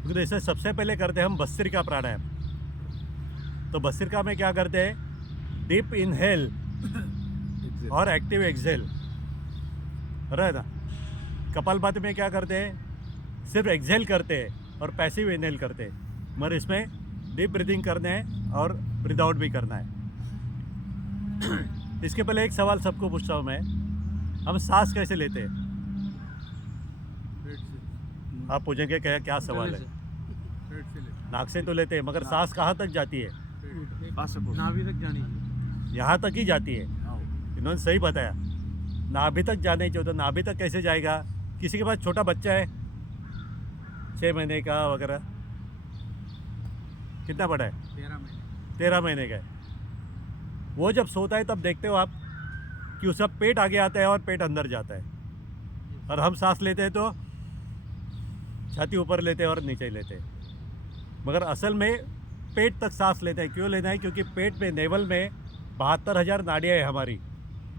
तो इसे सबसे पहले करते हैं हम भस्त्रिका प्राणायाम। तो भस्त्रिका में क्या करते हैं? डीप इनहेल और एक्टिव एक्सहेल, है ना। कपालभाति में क्या करते हैं? सिर्फ एक्सहेल करते हैं और पैसिव इनहेल करते हैं। मगर इसमें डीप ब्रीदिंग करने हैं और ब्रीद आउट भी करना है। इसके पहले एक सवाल सबको पूछता हूँ मैं, हम सांस कैसे लेते हैं? आप पूछेंगे क्या सवाल है? नाक से तो लेते हैं, मगर सांस कहाँ तक जाती है? नाभि तक जानी है। यहाँ तक ही जाती है। इन्होंने सही बताया, नाभि तक जाने चाहिए। तो नाभि तक कैसे जाएगा? किसी के पास छोटा बच्चा है 6 महीने का वगैरह, कितना बड़ा है? 13 महीने का है। वो जब सोता है तब देखते हो आप कि उसका पेट आगे आता है और पेट अंदर जाता है। और हम सांस लेते हैं तो छाती ऊपर लेते हैं और नीचे लेते हैं। मगर असल में पेट तक सांस लेते हैं। क्यों लेना है? क्योंकि पेट में, नेवल में 72,000 नाड़ियाँ हैं हमारी,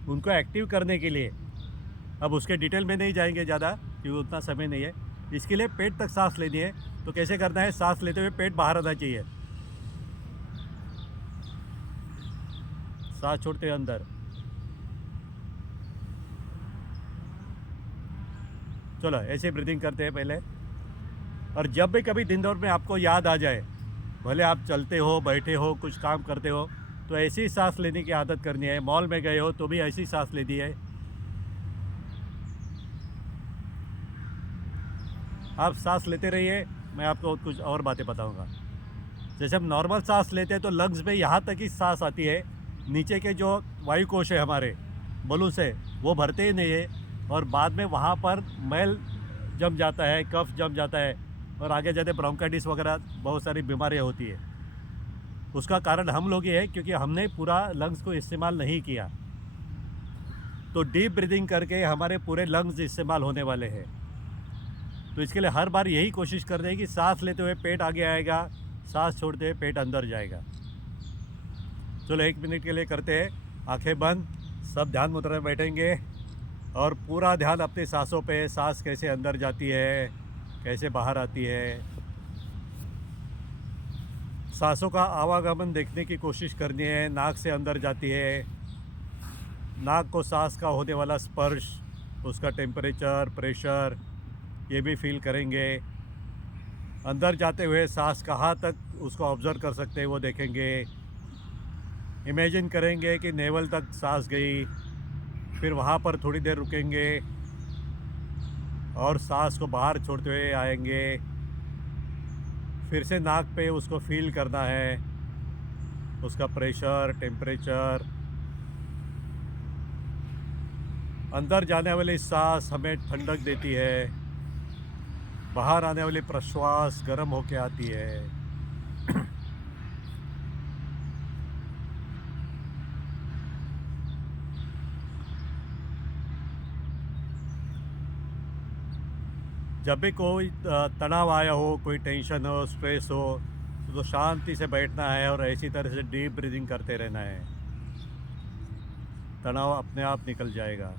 उनको एक्टिव करने के लिए। अब उसके डिटेल में नहीं जाएंगे ज़्यादा, क्योंकि उतना समय नहीं है। इसके लिए पेट तक सांस लेनी है। तो कैसे करना है? सांस लेते हुए पेट बाहर आना चाहिए, सांस छोड़ते हुए अंदर, चलो ऐसे ब्रीदिंग करते हैं पहले। और जब भी कभी दिन दौर में आपको याद आ जाए, भले आप चलते हो, बैठे हो, कुछ काम करते हो, तो ऐसी सांस लेने की आदत करनी है। मॉल में गए हो तो भी ऐसी सांस लेनी है। आप सांस लेते रहिए, मैं आपको कुछ और बातें बताऊंगा। जैसे हम नॉर्मल सांस लेते हैं तो लंग्स में यहाँ तक ही सांस आती है, नीचे के जो वायु कोश है हमारे बलून्स है वो भरते ही नहीं है, और बाद में वहाँ पर मैल जम जाता है, कफ जम जाता है, और आगे जाते ब्रोंकाइटिस वगैरह बहुत सारी बीमारियाँ होती है। उसका कारण हम लोग ही है, क्योंकि हमने पूरा लंग्स को इस्तेमाल नहीं किया। तो डीप ब्रीदिंग करके हमारे पूरे लंग्स इस्तेमाल होने वाले हैं। तो इसके लिए हर बार यही कोशिश करते हैं कि सांस लेते हुए पेट आगे आएगा, सांस छोड़ते हुए पेट अंदर जाएगा। चलो 1 मिनट के लिए करते हैं, आंखें बंद, सब ध्यान मुद्रा में बैठेंगे और पूरा ध्यान अपनी सांसों पे, सांस कैसे अंदर जाती है, कैसे बाहर आती है। सांसों का आवागमन देखने की कोशिश करनी है। नाक से अंदर जाती है, नाक को सांस का होने वाला स्पर्श, उसका टेम्परेचर, प्रेशर, ये भी फील करेंगे। अंदर जाते हुए सांस कहाँ तक उसको ऑब्ज़र्व कर सकते हैं वो देखेंगे। इमेजिन करेंगे कि नेवल तक सांस गई, फिर वहाँ पर थोड़ी देर रुकेंगे और सांस को बाहर छोड़ते हुए आएंगे। फिर से नाक पे उसको फील करना है, उसका प्रेशर, टेम्परेचर। अंदर जाने वाली सांस हमें ठंडक देती है, बाहर आने वाली प्रश्वास गर्म होके आती है। जब भी कोई तनाव आया हो, कोई टेंशन हो, स्ट्रेस हो, तो शांति से बैठना है और ऐसी तरह से डीप ब्रीदिंग करते रहना है। तनाव अपने आप निकल जाएगा।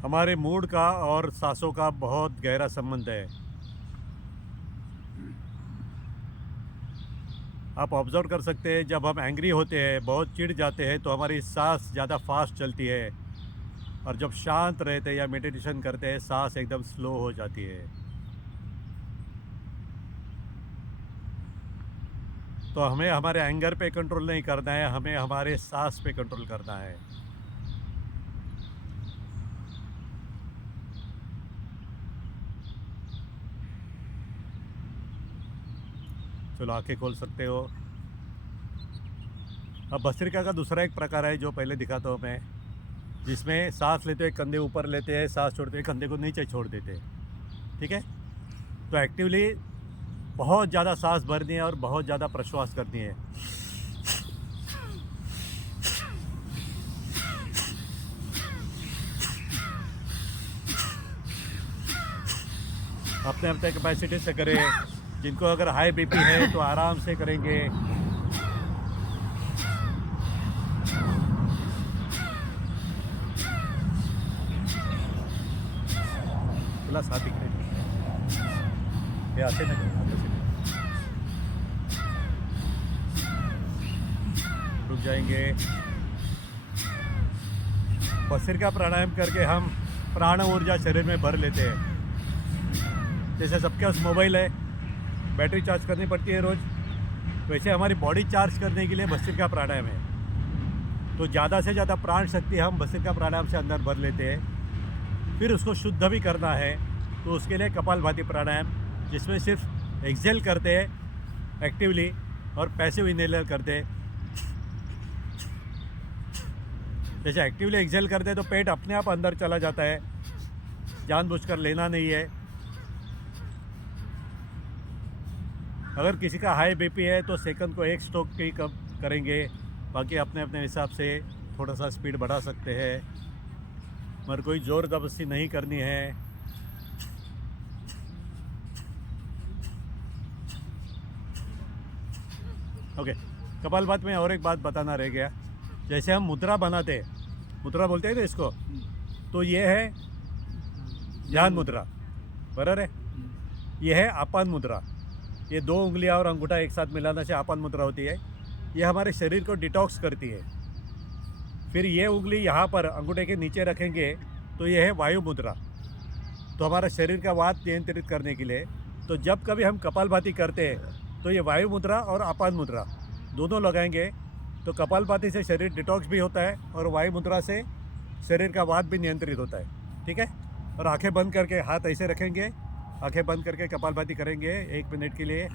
हमारे मूड का और सांसों का बहुत गहरा संबंध है। आप ऑब्ज़र्व कर सकते हैं, जब हम एंग्री होते हैं, बहुत चिढ़ जाते हैं, तो हमारी सांस ज़्यादा फास्ट चलती है, और जब शांत रहते हैं या मेडिटेशन करते हैं, सांस एकदम स्लो हो जाती है। तो हमें हमारे एंगर पे कंट्रोल नहीं करना है, हमें हमारे सांस पे कंट्रोल करना है। चलो आंखें खोल सकते हो। अब भस्त्रिका का दूसरा एक प्रकार है जो पहले दिखाता हूँ मैं, जिसमें सांस लेते हुए कंधे ऊपर लेते हैं, सांस छोड़ते हुए कंधे को नीचे छोड़ देते हैं। ठीक है, तो एक्टिवली बहुत ज़्यादा सांस भरनी है और बहुत ज़्यादा प्रश्वास करनी है। अपने अपने कैपेसिटी से करें। जिनको अगर हाई बीपी है तो आराम से करेंगे। तुला साथ दिख रही हे असे नाही रुक जाएंगे। भस्त्रिका प्राणायाम करके हम प्राण ऊर्जा शरीर में भर लेते हैं। जैसे सबके पास मोबाइल है, बैटरी चार्ज करनी पड़ती है रोज़, वैसे हमारी बॉडी चार्ज करने के लिए भस्त्रिका प्राणायाम है। तो ज़्यादा से ज़्यादा प्राण शक्ति हम भस्त्रिका प्राणायाम से अंदर भर लेते हैं। फिर उसको शुद्ध भी करना है, तो उसके लिए कपालभाति प्राणायाम, जिसमें सिर्फ एक्सेल करते हैं एक्टिवली और पैसिव इनहेलर करते हैं। जैसे एक्टिवली एक्सेल करते हैं तो पेट अपने आप अंदर चला जाता है, जानबूझकर लेना नहीं है। अगर किसी का हाई बीपी है तो सेकंड को 1 स्ट्रोक की कम करेंगे, बाकी अपने अपने हिसाब से थोड़ा सा स्पीड बढ़ा सकते हैं, मगर कोई ज़ोर ज़बरदस्ती नहीं करनी है। ओके, कपालभाति में और एक बात बताना रह गया। जैसे हम मुद्रा बनाते हैं, मुद्रा बोलते हैं ना इसको, तो ये है ध्यान मुद्रा, बराबर है। ये है आपान मुद्रा। ये 2 उंगलियां और अंगूठा एक साथ मिलाने से आपान मुद्रा होती है। ये हमारे शरीर को डिटॉक्स करती है। फिर ये उंगली यहाँ पर अंगूठे के नीचे रखेंगे तो ये है वायु मुद्रा। तो हमारा शरीर का वात नियंत्रित करने के लिए, तो जब कभी हम कपालभाति करते हैं तो ये वायु मुद्रा और आपान मुद्रा दोनों लगाएंगे। तो कपालभाति से शरीर डिटॉक्स भी होता है और वायु मुद्रा से शरीर का वात भी नियंत्रित होता है। ठीक है। और आंखें बंद करके हाथ ऐसे रखेंगे, आंखें बंद करके कपालभाति करेंगे 1 मिनट के लिए।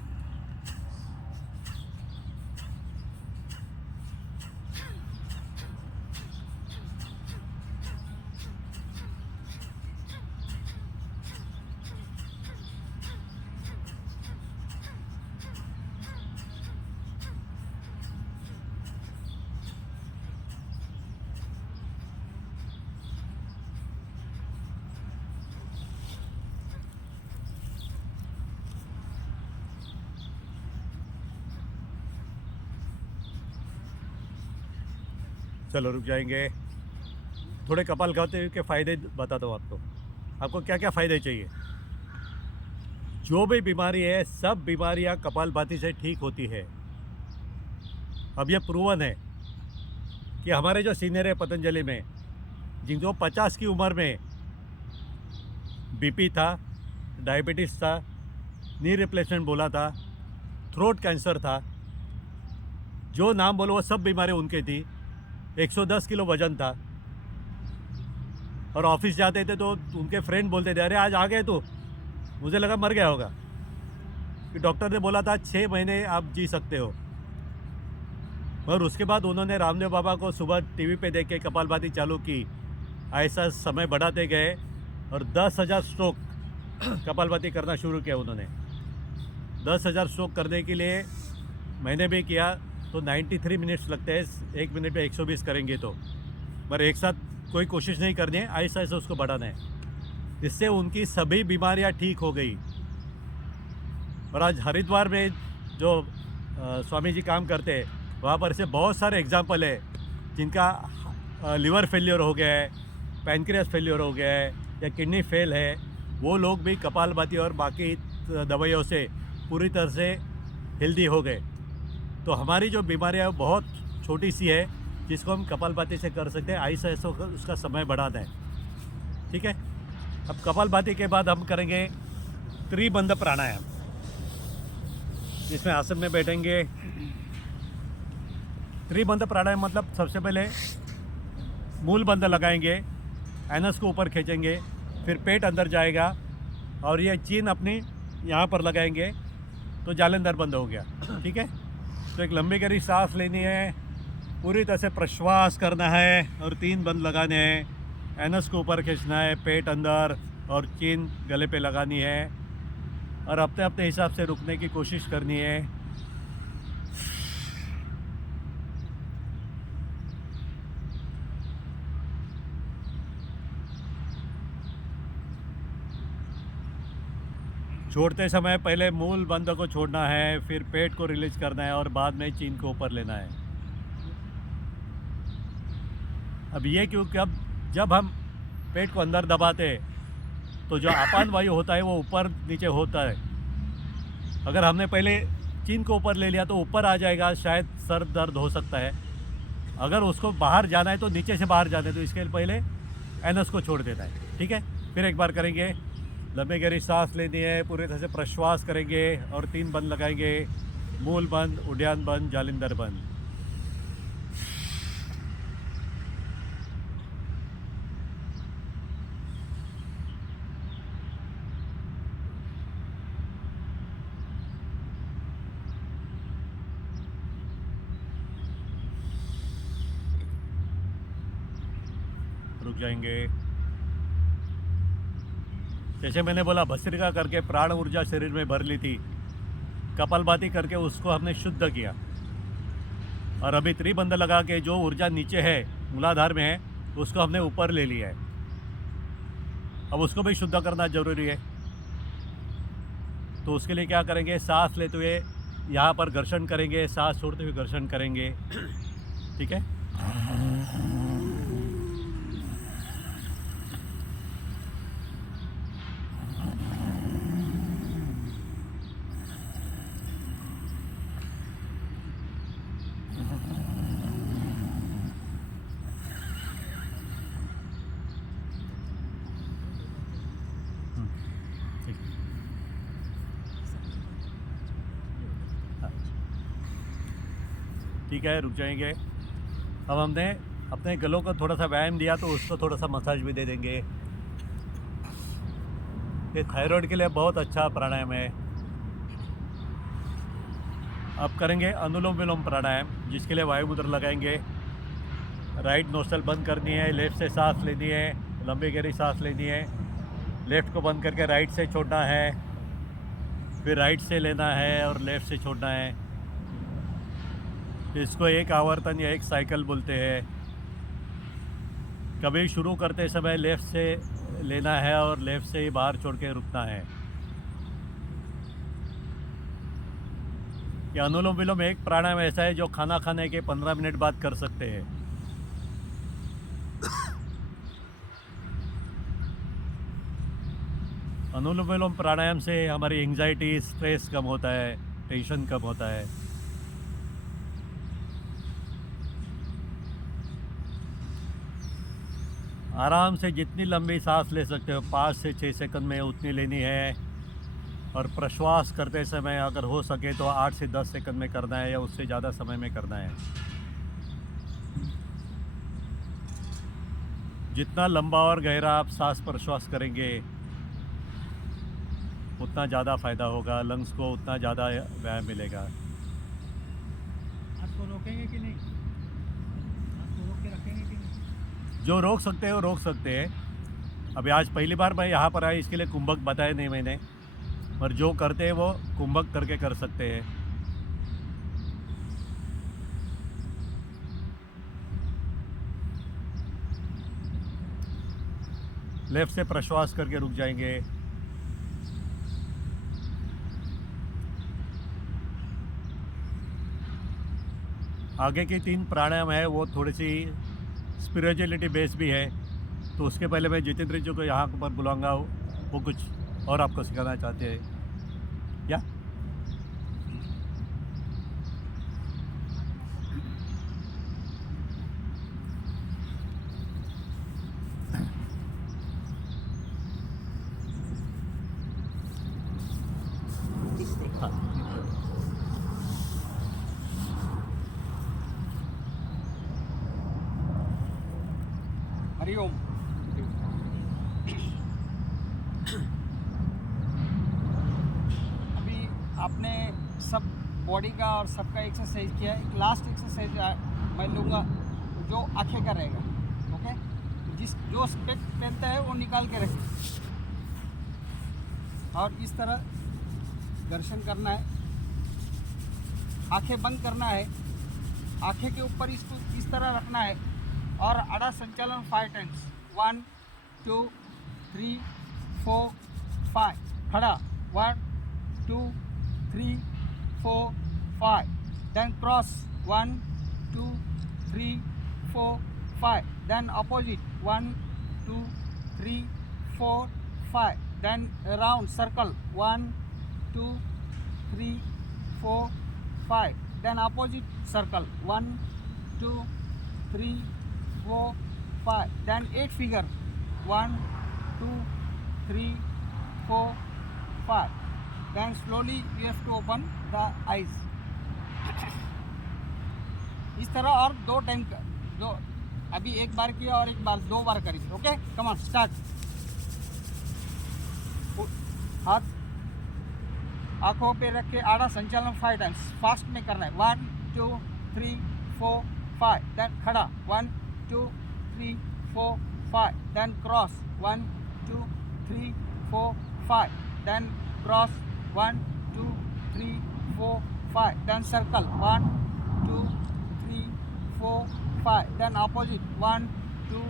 चलो रुक जाएंगे। थोड़े कपालभाति के फ़ायदे बताता हूँ आपको। आपको क्या क्या फ़ायदे चाहिए। जो भी बीमारी है, सब बीमारियाँ कपालभाति से ठीक होती है। अब ये प्रूवन है कि हमारे जो सीनियर है पतंजलि में, जिनको 50 की उम्र में बीपी था, डायबिटीज़ था, नी रिप्लेसमेंट बोला था, थ्रोट कैंसर था, जो नाम बोलो वो सब बीमारी उनकी थी। 110 किलो वज़न था और ऑफिस जाते थे तो उनके फ्रेंड बोलते थे, अरे आज आ गए तो मुझे लगा मर गया होगा, कि डॉक्टर ने बोला था 6 महीने आप जी सकते हो। और उसके बाद उन्होंने रामदेव बाबा को सुबह टीवी पे देख के कपालभाति चालू की। ऐसा समय बढ़ाते गए और 10,000 स्ट्रोक कपालभाति करना शुरू किया उन्होंने। 10,000 स्ट्रोक करने के लिए मैंने भी किया तो 93 मिनट्स लगते हैं। 1 मिनट में 120 करेंगे तो, पर एक साथ कोई कोशिश नहीं करनी है, ऐसा ऐसा उसको बढ़ाना है। इससे उनकी सभी बीमारियां ठीक हो गई। और आज हरिद्वार में जो स्वामी जी काम करते हैं, वहाँ पर से बहुत सारे एग्जाम्पल है जिनका लिवर फेलियर हो गया है, पैनक्रियास फेलियर हो गया है या किडनी फेल है, वो लोग भी कपालभाति और बाकी दवाइयों से पूरी तरह से हेल्दी हो गए। तो हमारी जो बीमारियाँ बहुत छोटी सी है, जिसको हम कपालभाति से कर सकते हैं। ऐसा ऐसा उसका समय बढ़ा दें। ठीक है। अब कपालभाति के बाद हम करेंगे त्रिबंध प्राणायाम, जिसमें आसन में बैठेंगे। त्रिबंध प्राणायाम मतलब सबसे पहले मूल बंध लगाएंगे, एनस को ऊपर खींचेंगे, फिर पेट अंदर जाएगा और ये चीन अपनी यहाँ पर लगाएंगे तो जालंधर बंद हो गया। ठीक है। तो एक लंबी गहरी सांस लेनी है, पूरी तरह से प्रश्वास करना है और 3 बंद लगाने हैं। एनस को ऊपर खींचना है, पेट अंदर और चीन गले पे लगानी है और अपने अपने हिसाब से रुकने की कोशिश करनी है। छोड़ते समय पहले मूल बंद को छोड़ना है, फिर पेट को रिलीज करना है और बाद में चीन को ऊपर लेना है। अब ये क्योंकि अब जब हम पेट को अंदर दबाते हैं तो जो आपान वायु होता है वो ऊपर नीचे होता है। अगर हमने पहले चीन को ऊपर ले लिया तो ऊपर आ जाएगा, शायद सर दर्द हो सकता है। अगर उसको बाहर जाना है तो नीचे से बाहर जाना है, तो इसके पहले एनस को छोड़ देना है। ठीक है। फिर एक बार करेंगे, लंबी गहरी सांस लेनी है, पूरी तरह से प्रश्वास करेंगे और 3 बंद लगाएंगे। मूल बंद, उड्डयन बंद, जालिंधर बंद। रुक जाएंगे। जैसे मैंने बोला, भस्त्रिका करके प्राण ऊर्जा शरीर में भर ली थी, कपालभाति करके उसको हमने शुद्ध किया और अभी त्रिबंध लगा के जो ऊर्जा नीचे है, मूलाधार में है, उसको हमने ऊपर ले लिया है। अब उसको भी शुद्ध करना जरूरी है। तो उसके लिए क्या करेंगे, सांस लेते हुए यहाँ पर घर्षण करेंगे, सांस छोड़ते हुए घर्षण करेंगे। ठीक है। ठीक है, रुक जाएंगे। अब हमने अपने गलों को थोड़ा सा व्यायाम दिया तो उसको थोड़ा सा मसाज भी दे देंगे। ये थायराइड के लिए बहुत अच्छा प्राणायाम है। अब करेंगे अनुलोम विलोम प्राणायाम, जिसके लिए वायु मुद्रा लगाएंगे। राइट नोस्ट्रल बंद करनी है, लेफ़्ट से सांस लेनी है, लंबी गहरी सांस लेनी है। लेफ़्ट को बंद करके राइट से छोड़ना है, फिर राइट से लेना है और लेफ़्ट से छोड़ना है। इसको एक आवर्तन या एक साइकिल बोलते हैं। कभी शुरू करते समय लेफ़्ट से लेना है और लेफ़्ट से ही बाहर छोड़ के रुकना है। ये अनुलोम विलोम एक प्राणायाम ऐसा है जो खाना खाने के 15 मिनट बाद कर सकते हैं। अनुलोम विलोम प्राणायाम से हमारी एंजाइटी, स्ट्रेस कम होता है, टेंशन कम होता है। आराम से जितनी लंबी सांस ले सकते हो, 5 से 6 सेकंड में उतनी लेनी है। और प्रश्वास करते समय अगर हो सके तो 8 से 10 सेकंड में करना है या उससे ज़्यादा समय में करना है। जितना लंबा और गहरा आप सांस प्रश्वास करेंगे उतना ज़्यादा फ़ायदा होगा, लंग्स को उतना ज़्यादा व्यायाम मिलेगा। आपको रोकेंगे कि नहीं? आपको रोक के रखेंगे कि नहीं? जो रोक सकते हैं वो रोक सकते हैं। अभी आज पहली बार मैं यहाँ पर आया, इसके लिए कुंभक बताया नहीं मैंने, पर जो करते हैं वो कुंभक करके कर सकते हैं। लेफ्ट से प्रश्वास करके रुक जाएंगे। आगे की 3 प्राणायाम है वो थोड़ी सी स्पिरिचुअलिटी बेस भी है, तो उसके पहले मैं जितेंद्र जी को यहाँ पर बुलाऊंगा, वो कुछ और आपको सिखाना चाहते हैं या हरिओम। अभी आपने सब बॉडी का और सबका एक्सरसाइज किया। एक लास्ट एक्सरसाइज मैं लूँगा जो आंखें का रहेगा। ओके, जो स्पेक्ट पहनता है वो निकाल के रखे और इस तरह दर्शन करना है। आंखें बंद करना है, आंखें के ऊपर इसको इस तरह रखना है और आड़ा संचालन 5 टाइम्स। 1 2 3 4 5। खड़ा 1 2 3 4 5। Then cross 1 2 3 4 5। Then opposite 1 2 3 4 5। Then round circle 1 2 3 4 5। Then opposite circle 1 2 3 4 5. Then 8 figure 1 2 3 4 5. Then slowly you have to open the eyes. इस तरह और 2 टाइम दो, अभी एक बार किया और एक बार 2 बार करेंगे। Okay, come on start. हाथ आंखों पे रख के आड़ा संचालन 5 टाइम्स फास्ट में करना है। 1 2 3 4 5। देन खड़ा 1 2 3 4 5. Then cross 1 2 3 4 5. Then cross 1 2 3 4 5. Then circle 1 2 3 4 5. Then opposite 1 2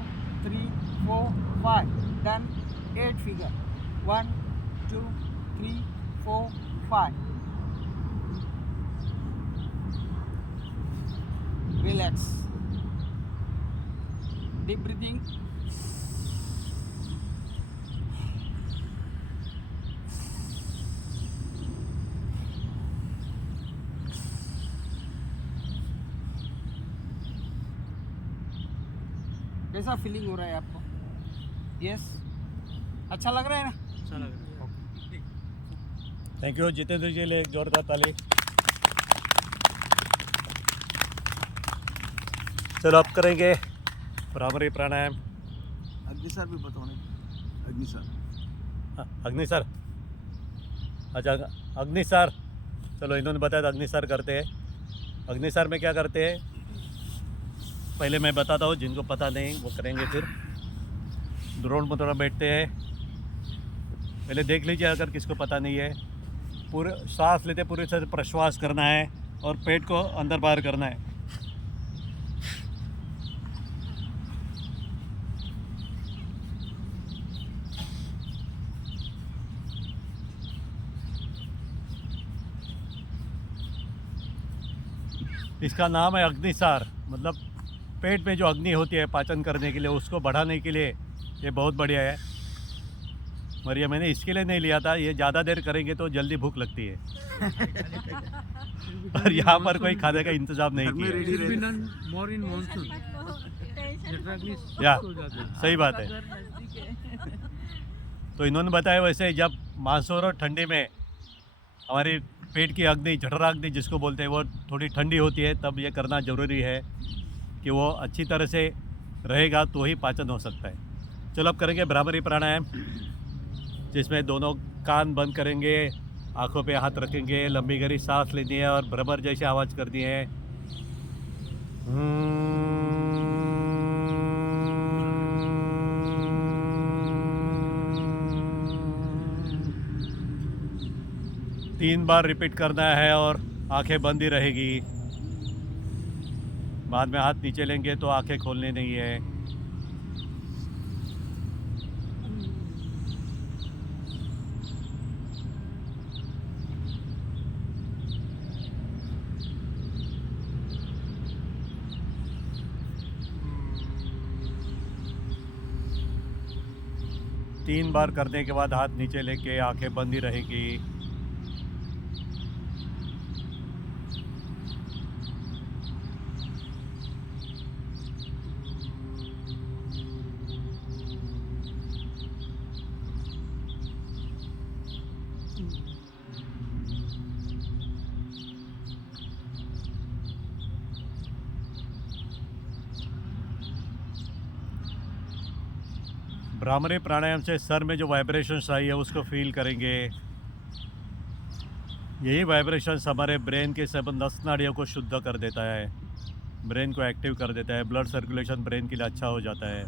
3 4 5. Then 8 figure 1 2 3 4 5. Relax. Deep breathing. कैसा फीलिंग हो रहा है आपको? यस, अच्छा लग रहा है ना? अच्छा लग रहा है। थैंक यू जितेंद्र जी, ले एक जोरदार ताली। चलो अब करेंगे भ्रामरी प्राणायाम। अग्निसार भी बताओ अग्निसार। अग्निसार, अच्छा अग्निसार, चलो इन्होंने बताया था अग्निसार करते हैं। अग्निसार में क्या करते हैं पहले मैं बताता हूँ, जिनको पता नहीं वो करेंगे। फिर ड्रोन में थोड़ा बैठते हैं, पहले देख लीजिए अगर किसको पता नहीं है। पूरे सांस लेते पूरे से प्रश्वास करना है और पेट को अंदर बाहर करना है। इसका नाम है अग्निसार, मतलब पेट में जो अग्नि होती है पाचन करने के लिए, उसको बढ़ाने के लिए ये बहुत बढ़िया है। मरिया मैंने इसके लिए नहीं लिया था, ये ज़्यादा देर करेंगे तो जल्दी भूख लगती है और यहाँ पर कोई खाने का इंतजाम नहीं किया। मोर इन मानसून या सही बात है। तो इन्होंने बताया वैसे जब मानसून और ठंडी में हमारी पेट की अग्नि, जठरा अग्नि जिसको बोलते हैं, वो थोड़ी ठंडी होती है, तब ये करना ज़रूरी है कि वो अच्छी तरह से रहेगा तो ही पाचन हो सकता है। चलो अब करेंगे भ्रामरी प्राणायाम, जिसमें दोनों कान बंद करेंगे, आंखों पे हाथ रखेंगे, लंबी गहरी सांस लेनी है और भ्रमर जैसे आवाज़ करनी है। 3 बार रिपीट करना है और आंखें बंद ही रहेगी। बाद में हाथ नीचे लेंगे तो आंखें खोलनी नहीं है। तीन बार करने के बाद हाथ नीचे लेके आंखें बंद ही रहेगी। भ्रामरी प्राणायाम से सर में जो वाइब्रेशंस आई है उसको फील करेंगे। यही वाइब्रेशंस हमारे ब्रेन के सब नस नाड़ियों को शुद्ध कर देता है, ब्रेन को एक्टिव कर देता है, ब्लड सर्कुलेशन ब्रेन के लिए अच्छा हो जाता है।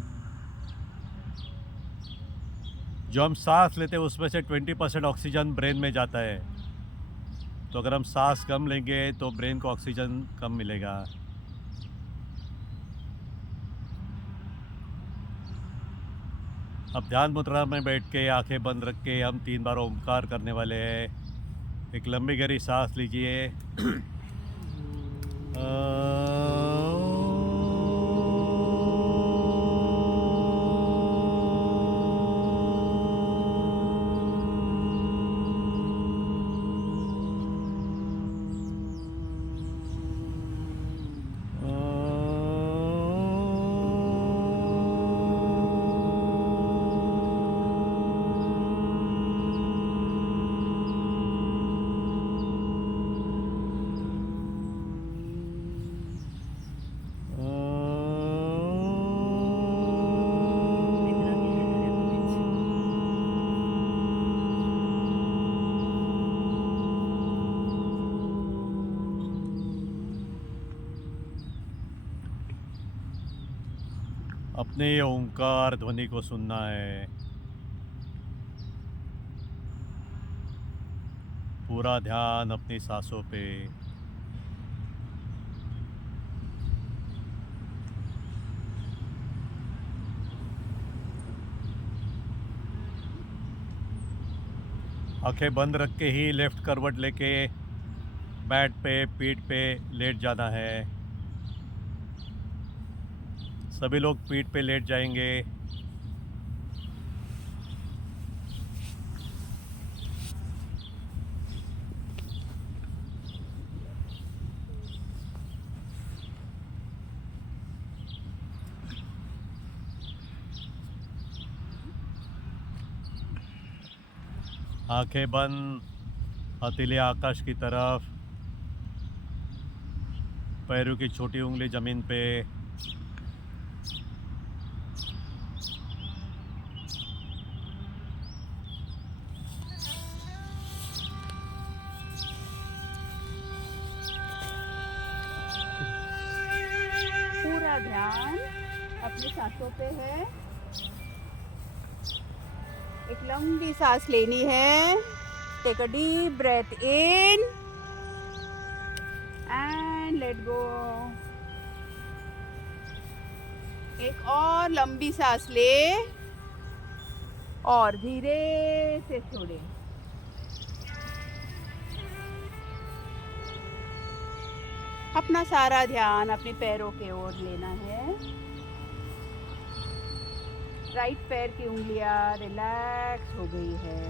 जो हम सांस लेते हैं उसमें से 20% ऑक्सीजन ब्रेन में जाता है, तो अगर हम सांस कम लेंगे तो ब्रेन को ऑक्सीजन कम मिलेगा। अब ध्यान मुद्रा में बैठ के आंखें बंद रख के हम 3 बार ओमकार करने वाले हैं। एक लंबी गहरी सांस लीजिए। अपने ये ओंकार ध्वनि को सुनना है। पूरा ध्यान अपनी सांसों पे। आंखें बंद रख के ही लेफ्ट करवट लेके बैट पे, पीठ पे लेट जाना है। सभी लोग पीठ पे लेट जाएंगे। आंखें बंद, हथेली आकाश की तरफ, पैरों की छोटी उंगली ज़मीन पे। ध्यान अपनी सांसों पे है। एक लंबी सांस लेनी है। Take a deep breath in and let go. एक और लंबी सांस ले और धीरे से छोड़े। अपना सारा ध्यान अपने पैरों की ओर लेना है। राइट पैर की उंगलियां रिलैक्स हो गई है।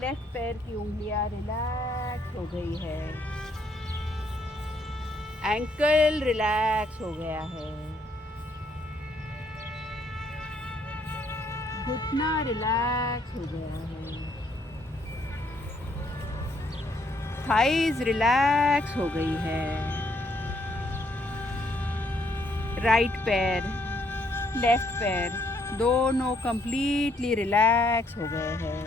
लेफ्ट पैर की उंगलियां रिलैक्स हो गई है। एंकल रिलैक्स हो गया है। घुटना रिलैक्स हो गया है। थाइज रिलैक्स हो गई है। राइट पैर लेफ्ट पैर दोनों कंप्लीटली रिलैक्स हो गए हैं।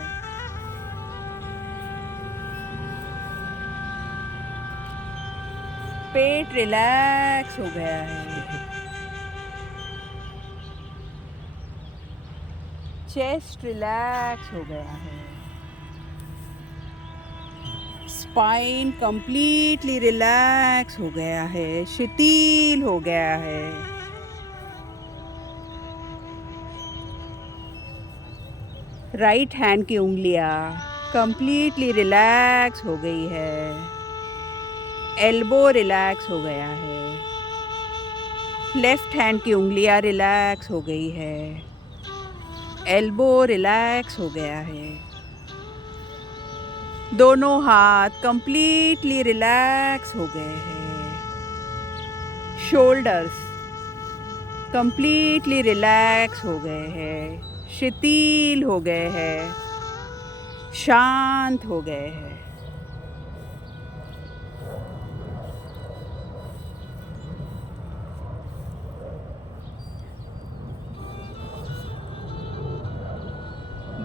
पेट रिलैक्स हो गया है। चेस्ट रिलैक्स हो गया है। स्पाइन कंप्लीटली रिलैक्स हो गया है, शिथिल हो गया है। राइट हैंड की उंगलियां कंप्लीटली रिलैक्स हो गई है। एल्बो रिलैक्स हो गया है। लेफ्ट हैंड की उंगलियां रिलैक्स हो गई है। एल्बो रिलैक्स हो गया है। दोनों हाथ कंप्लीटली रिलैक्स हो गए हैं। शोल्डर्स कंप्लीटली रिलैक्स हो गए हैं, शिथिल हो गए हैं, शांत हो गए हैं।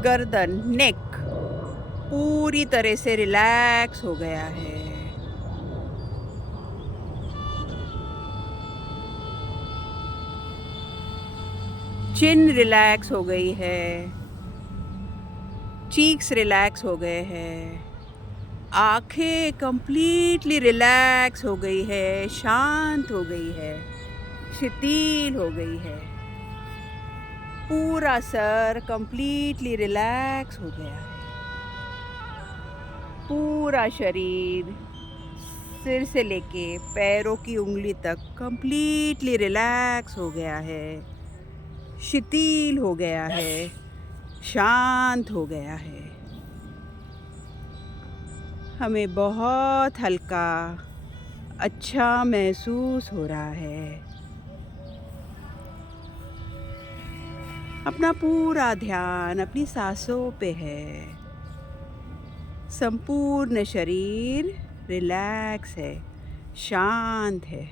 गर्दन नेक पूरी तरह से रिलैक्स हो गया है। चिन रिलैक्स हो गई है। चीक्स रिलैक्स हो गए हैं। आंखें कंप्लीटली रिलैक्स हो गई है, शांत हो गई है, शिथिल हो गई है। पूरा सर कंप्लीटली रिलैक्स हो गया है। पूरा शरीर सिर से लेके पैरों की उंगली तक कंप्लीटली रिलैक्स हो गया है, शिथिल हो गया है, शांत हो गया है। हमें बहुत हल्का अच्छा महसूस हो रहा है। अपना पूरा ध्यान अपनी सांसों पे है। संपूर्ण शरीर रिलैक्स है, शांत है।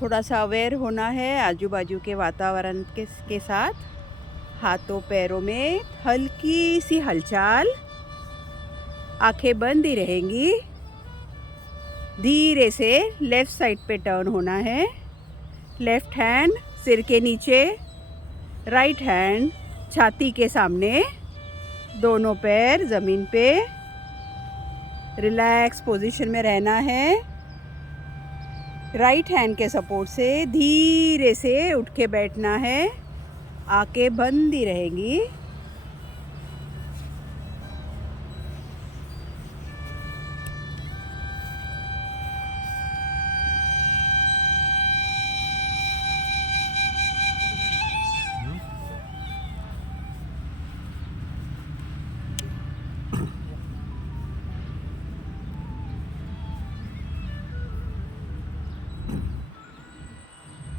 थोड़ा सा अवेयर होना है आजू बाजू के वातावरण के साथ। हाथों पैरों में हल्की सी हलचल, आंखें बंद ही रहेंगी। धीरे से लेफ़्ट साइड पे टर्न होना है। लेफ़्ट हैंड सिर के नीचे, राइट हैंड छाती के सामने, दोनों पैर ज़मीन पे। रिलैक्स पोजीशन में रहना है। राइट हैंड के सपोर्ट से धीरे से उठ के बैठना है। आंखें बंद ही रहेंगी।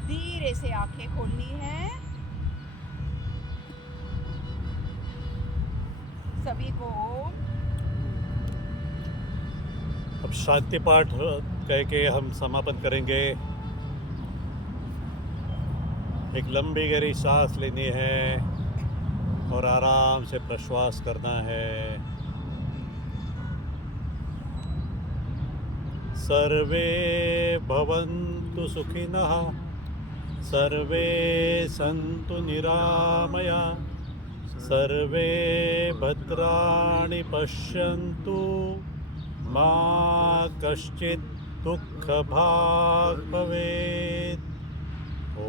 धीरे से आंखें खोलनी है। सभी को अब शांति पाठ कह के हम समापन करेंगे। एक लंबी गहरी सांस लेनी है और आराम से प्रश्वास करना है। सर्वे भवन्तु सुखिनः, सर्वे सन्तु निरामया, सर्वे भद्राणि पश्यन्तु, मा कश्चित् दुःखभाग् भवेत्। ॐ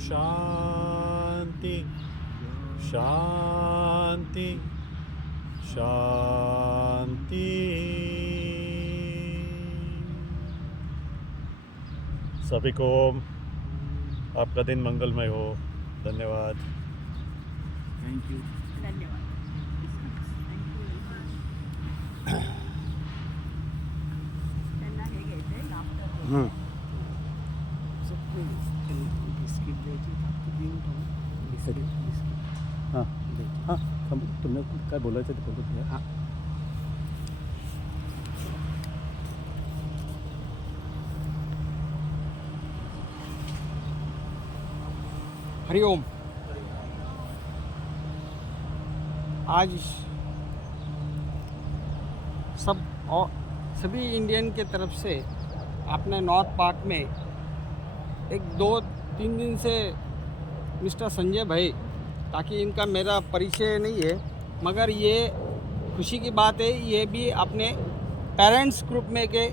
शान्ति शान्ति शान्ति। सभी को आपका दिन मंगलमय हो। धन्यवाद। Thank you. धन्यवाद। त्यांना हे घ्यायचंय लाफ्टर। सबको बिस्किट द्यायची, फक्त देऊन टाकू बिस्किट हां द्यायची. हां तुम्ही काय बोलायचं ते बोलतो. हां. हरिओम। आज सभी इंडियन के तरफ से अपने नॉर्थ पार्क में एक 2-3 दिन से मिस्टर संजय भाई, ताकि इनका मेरा परिचय नहीं है, मगर ये खुशी की बात है, ये भी अपने पेरेंट्स ग्रुप में के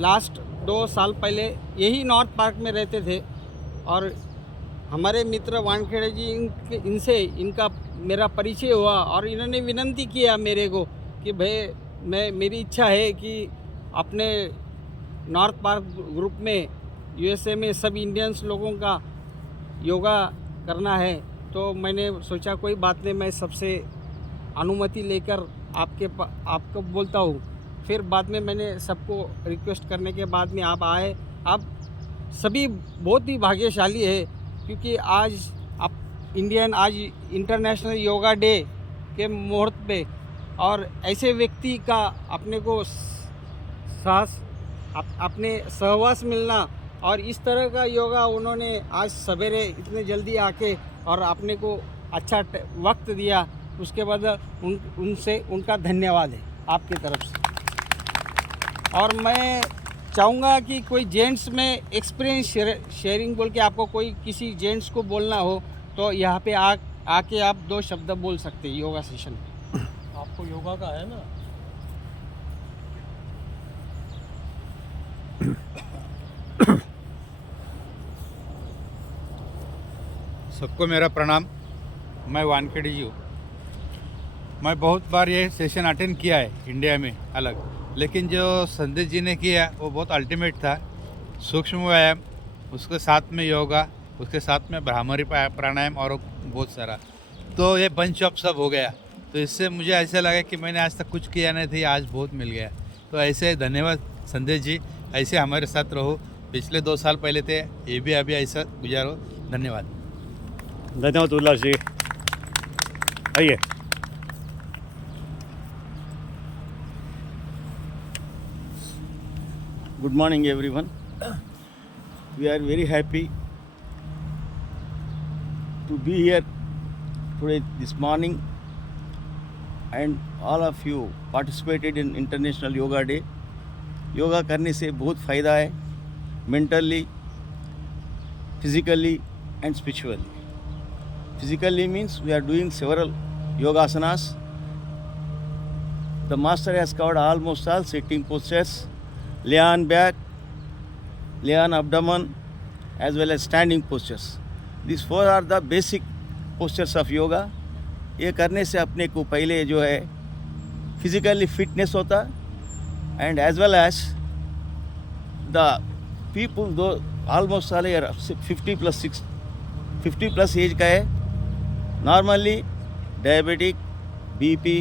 लास्ट 2 साल पहले यही नॉर्थ पार्क में रहते थे और हमारे मित्र वानखेड़े जी इनसे इनका मेरा परिचय हुआ और इन्होंने विनती किया मेरे को कि भाई मेरी इच्छा है कि अपने नॉर्थ पार्क ग्रुप में यूएसए में सब इंडियंस लोगों का योगा करना है। तो मैंने सोचा कोई बात नहीं, मैं सबसे अनुमति लेकर आपको बोलता हूँ। फिर बाद में मैंने सबको रिक्वेस्ट करने के बाद में आप आए। आप सभी बहुत ही भाग्यशाली है क्योंकि आज आज इंटरनेशनल योगा डे के मुहूर्त पे और ऐसे व्यक्ति का अपने को अपने सहवास मिलना और इस तरह का योगा उन्होंने आज सवेरे इतने जल्दी आके और अपने को अच्छा वक्त दिया, उसके बाद उनसे उनका धन्यवाद है आपकी तरफ से। और मैं चाहूँगा कि कोई जेंट्स में एक्सपीरियंस शेयरिंग बोल के आपको कोई किसी जेंट्स को बोलना हो तो यहाँ पे आके आप 2 शब्द बोल सकते हैं योगा सेशन में। आपको योगा का है ना? सबको मेरा प्रणाम। मैं वानखेड़ी जी हूँ। मैं बहुत बार ये सेशन अटेंड किया है इंडिया में अलग, लेकिन जो संदेश जी ने किया वो बहुत अल्टीमेट था। सूक्ष्म व्यायाम, उसके साथ में योगा, उसके साथ में भ्रामरी प्राणायाम और बहुत सारा, तो ये बंच ऑफ सब हो गया। तो इससे मुझे ऐसा लगा कि मैंने आज तक कुछ किया नहीं था, आज बहुत मिल गया। तो ऐसे धन्यवाद संदेश जी, ऐसे हमारे साथ रहो। पिछले 2 साल पहले थे, ये भी अभी ऐसा गुजारो। धन्यवाद। धन्यवाद उल्लास जी। आइए। Good morning everyone. We are very happy to be here today this morning, and all of you participated in International Yoga Day. Yoga करने से बहुत फ़ायदा है, mentally, physically and spiritually. Physically means we are doing several yoga asanas The master has covered almost all sitting postures, lay on back, lay on abdomen, as well as standing postures. These four are the basic postures of yoga. ये करने से अपने को पहले जो है फिजिकली फिटनेस होता and as well as the people दो ऑलमोस्ट सारे 50 प्लस एज का है. नॉर्मली डायबिटिक, बीपी,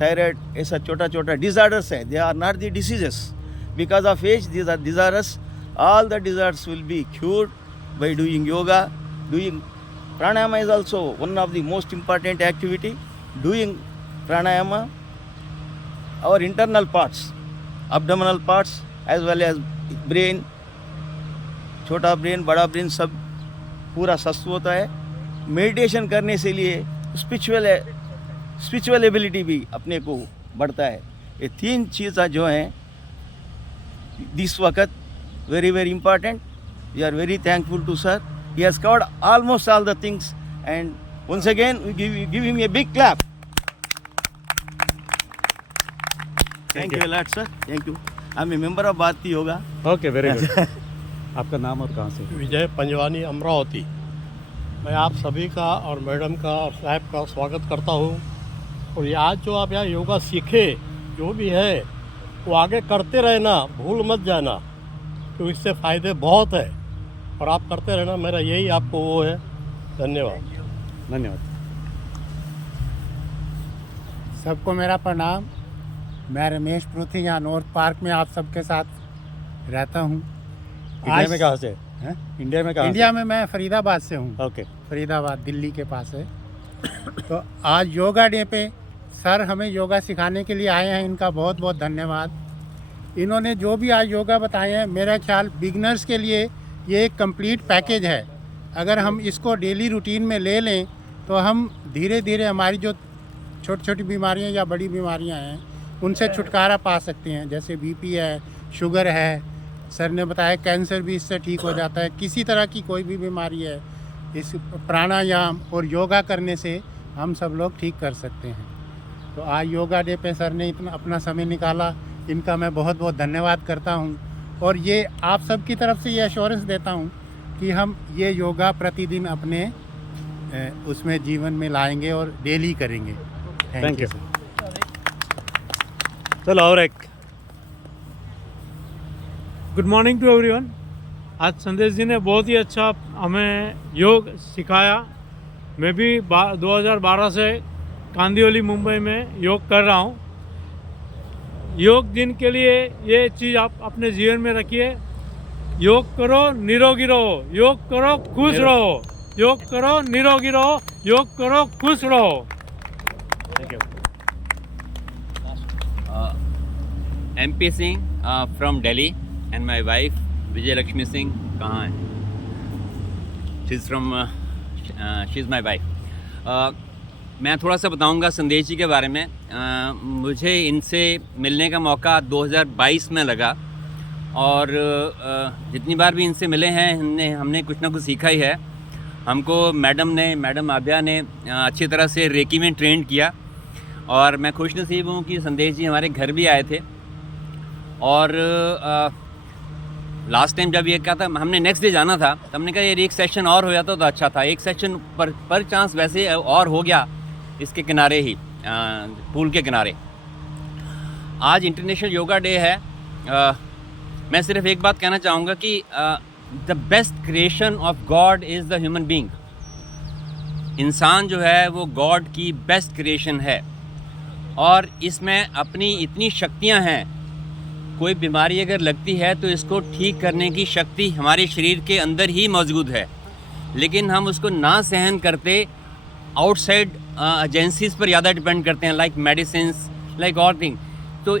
थायराइड ऐसा छोटा छोटा डिजार्डर्स है. They are not the diseases. Because of age these are disorders. All the disorders will be cured by doing yoga. Doing pranayama is also one of the most important activity. Doing pranayama, our internal parts, abdominal parts as well as brain, छोटा ब्रेन बड़ा ब्रेन सब पूरा स्वस्थ होता है. मेडिटेशन करने से लिए स्पिरिचुअल एबिलिटी भी अपने को बढ़ता है. ये तीन चीज़ें जो हैं दिस वक्त very very important. We are very thankful to sir. He has covered almost all the things, and once again we give him a big clap. Thank you a lot, sir. Thank you. I'm a member of Bharati Yoga. Okay, very good. आपका नाम और कहाँ से? विजय पंजवानी, अमरावती. मैं आप सभी का और मैडम का और साहब का स्वागत करता हूँ. और ये आज जो आप यहाँ योगा सीखे जो भी है वो आगे करते रहना, भूल मत जाना, तो इससे फ़ायदे बहुत है और आप करते रहना. मेरा यही आपको वो है. धन्यवाद. धन्यवाद. सबको मेरा प्रणाम. मैं रमेश पृथ्वी यहाँ नॉर्थ पार्क में आप सबके साथ रहता हूँ. इंडिया में कहाँ से हैं? इंडिया में कहाँ? इंडिया में मैं फरीदाबाद से हूँ. ओके. फरीदाबाद दिल्ली के पास है. तो आज योगा डे पे सर हमें योगा सिखाने के लिए आए हैं. इनका बहुत बहुत धन्यवाद. इन्होंने जो भी आज योगा बताए हैं, मेरा ख्याल बिगनर्स के लिए ये एक कंप्लीट पैकेज है. अगर हम इसको डेली रूटीन में ले लें तो हम धीरे धीरे हमारी जो छोटी छोटी बीमारियां या बड़ी बीमारियां हैं उनसे छुटकारा पा सकते हैं. जैसे बीपी है, शुगर है, सर ने बताया कैंसर भी इससे ठीक हो जाता है. किसी तरह की कोई भी बीमारी है, इस प्राणायाम और योगा करने से हम सब लोग ठीक कर सकते हैं. तो आज योगा डे पे सर ने इतना अपना समय निकाला. इनका मैं बहुत बहुत धन्यवाद करता हूं. और ये आप सब की तरफ से ये एश्योरेंस देता हूं कि हम ये योगा प्रतिदिन अपने उसमें जीवन में लाएंगे और डेली करेंगे. Thank you. चलो और एक. Good morning to everyone. आज संदेश जी ने बहुत ही अच्छा हमें योग सिखाया. मैं भी 2012 से कांदिवली मुंबई में योग कर रहा हूँ. योग दिन के लिए ये चीज़ आप अपने जीवन में रखिए. योग करो, निरोगी रहो. योग करो, खुश रहो. योग करो, निरोगी रहो. योग करो, खुश रहो. Thank you. MP Singh from Delhi and my wife Vijay Lakshmi Singh. कहाँ है? she's my wife. मैं थोड़ा सा बताऊंगा संदेश जी के बारे में. मुझे इनसे मिलने का मौका 2022 में लगा और जितनी बार भी इनसे मिले हैं हमने कुछ ना कुछ सीखा ही है. हमको मैडम आभ्या ने अच्छी तरह से रेकी में ट्रेंड किया और मैं खुशनसीब हूँ कि संदेश जी हमारे घर भी आए थे. और लास्ट टाइम जब ये कहा था हमने नेक्स्ट डे जाना था, तो हमने कहा यार एक सेशन और हो जाता तो अच्छा था. एक सेशन पर चांस वैसे और हो गया इसके किनारे ही, पूल के किनारे. आज इंटरनेशनल योगा डे है. मैं सिर्फ एक बात कहना चाहूँगा कि the best creation of God is the human being. इंसान जो है वो गॉड की बेस्ट क्रिएशन है और इसमें अपनी इतनी शक्तियाँ हैं. कोई बीमारी अगर लगती है तो इसको ठीक करने की शक्ति हमारे शरीर के अंदर ही मौजूद है, लेकिन हम उसको ना सहन करते आउटसाइड एजेंसीज़ पर ज़्यादा डिपेंड करते हैं, लाइक मेडिसिन्स, लाइक और थिंग. तो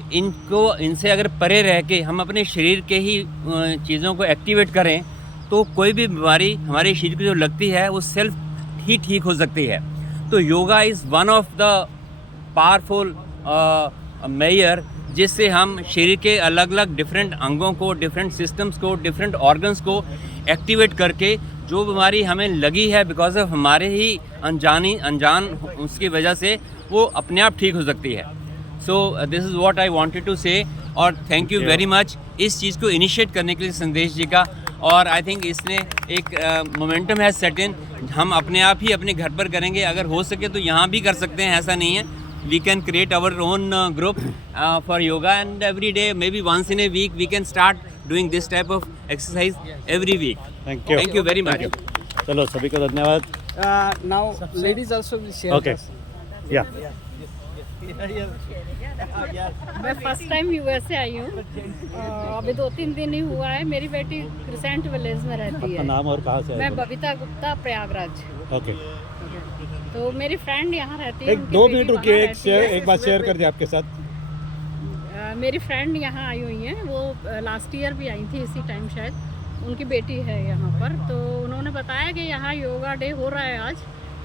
इनसे अगर परे रह के हम अपने शरीर के ही चीज़ों को एक्टिवेट करें तो कोई भी बीमारी हमारे शरीर को जो लगती है वो सेल्फ ही ठीक हो सकती है. तो yoga is one of the powerful major जिससे हम शरीर के अलग अलग डिफरेंट अंगों को, डिफरेंट सिस्टम्स को, डिफरेंट ऑर्गन्स को एक्टिवेट करके जो बीमारी हमें लगी है बिकॉज ऑफ हमारे ही अनजान उसकी वजह से वो अपने आप ठीक हो सकती है. So this is what I wanted to say, और थैंक यू वेरी मच इस चीज़ को इनिशिएट करने के लिए संदेश जी का। और आई थिंक इसने एक मोमेंटम है सेट इन, हम अपने आप ही अपने घर पर करेंगे, अगर हो सके तो यहाँ भी कर सकते हैं, ऐसा नहीं है। We can create our own group for yoga, and every day may be once in a week we can start doing this type of exercise every week. Thank you very much. चलो सभी को धन्यवाद। Now ladies also will share. Okay या मैं फर्स्ट टाइम यूएसए आई हूँ, अभी 2-3 दिन ही हुआ है। मेरी बेटी क्रिसेंट विलेज में रहती आपका है। नाम और कहाँ से मैं आए? बबीता गुप्ता, प्रयागराज। ओके तो मेरी फ्रेंड यहाँ रहती है। एक उनकी 2 बेटी मिनट वहाँ रुकिए, रहती है। एक बात शेयर कर दिया आपके साथ। मेरी फ्रेंड यहाँ आई हुई हैं, वो लास्ट ईयर भी आई थी इसी टाइम शायद। उनकी बेटी है यहाँ पर, तो उन्होंने बताया कि यहाँ योगा डे हो रहा है आज,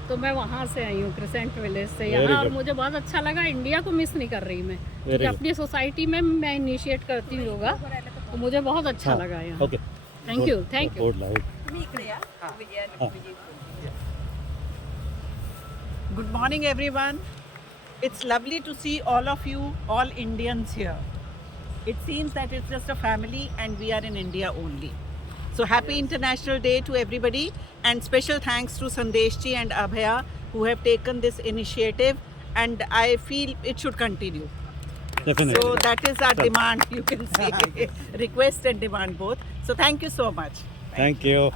तो मैं वहाँ से आई हूँ क्रिसेंट विलेज से यहाँ, और मुझे बहुत अच्छा लगा। इंडिया को मिस नहीं कर रही मैं, क्योंकि अपनी सोसाइटी में मैं इनिशिएट करती हूँ योगा, तो मुझे बहुत अच्छा लगा यहाँ। Okay thank you, thank you. Board live. Good morning, everyone. It's lovely to see all of you, all Indians here. It seems that it's just a family and we are in India only. So happy International Day to everybody, and special thanks to Sandesh ji and Abhaya who have taken this initiative, and I feel it should continue. Definitely. So that is our demand, you can say. Request and demand both. So thank you so much. Thank you.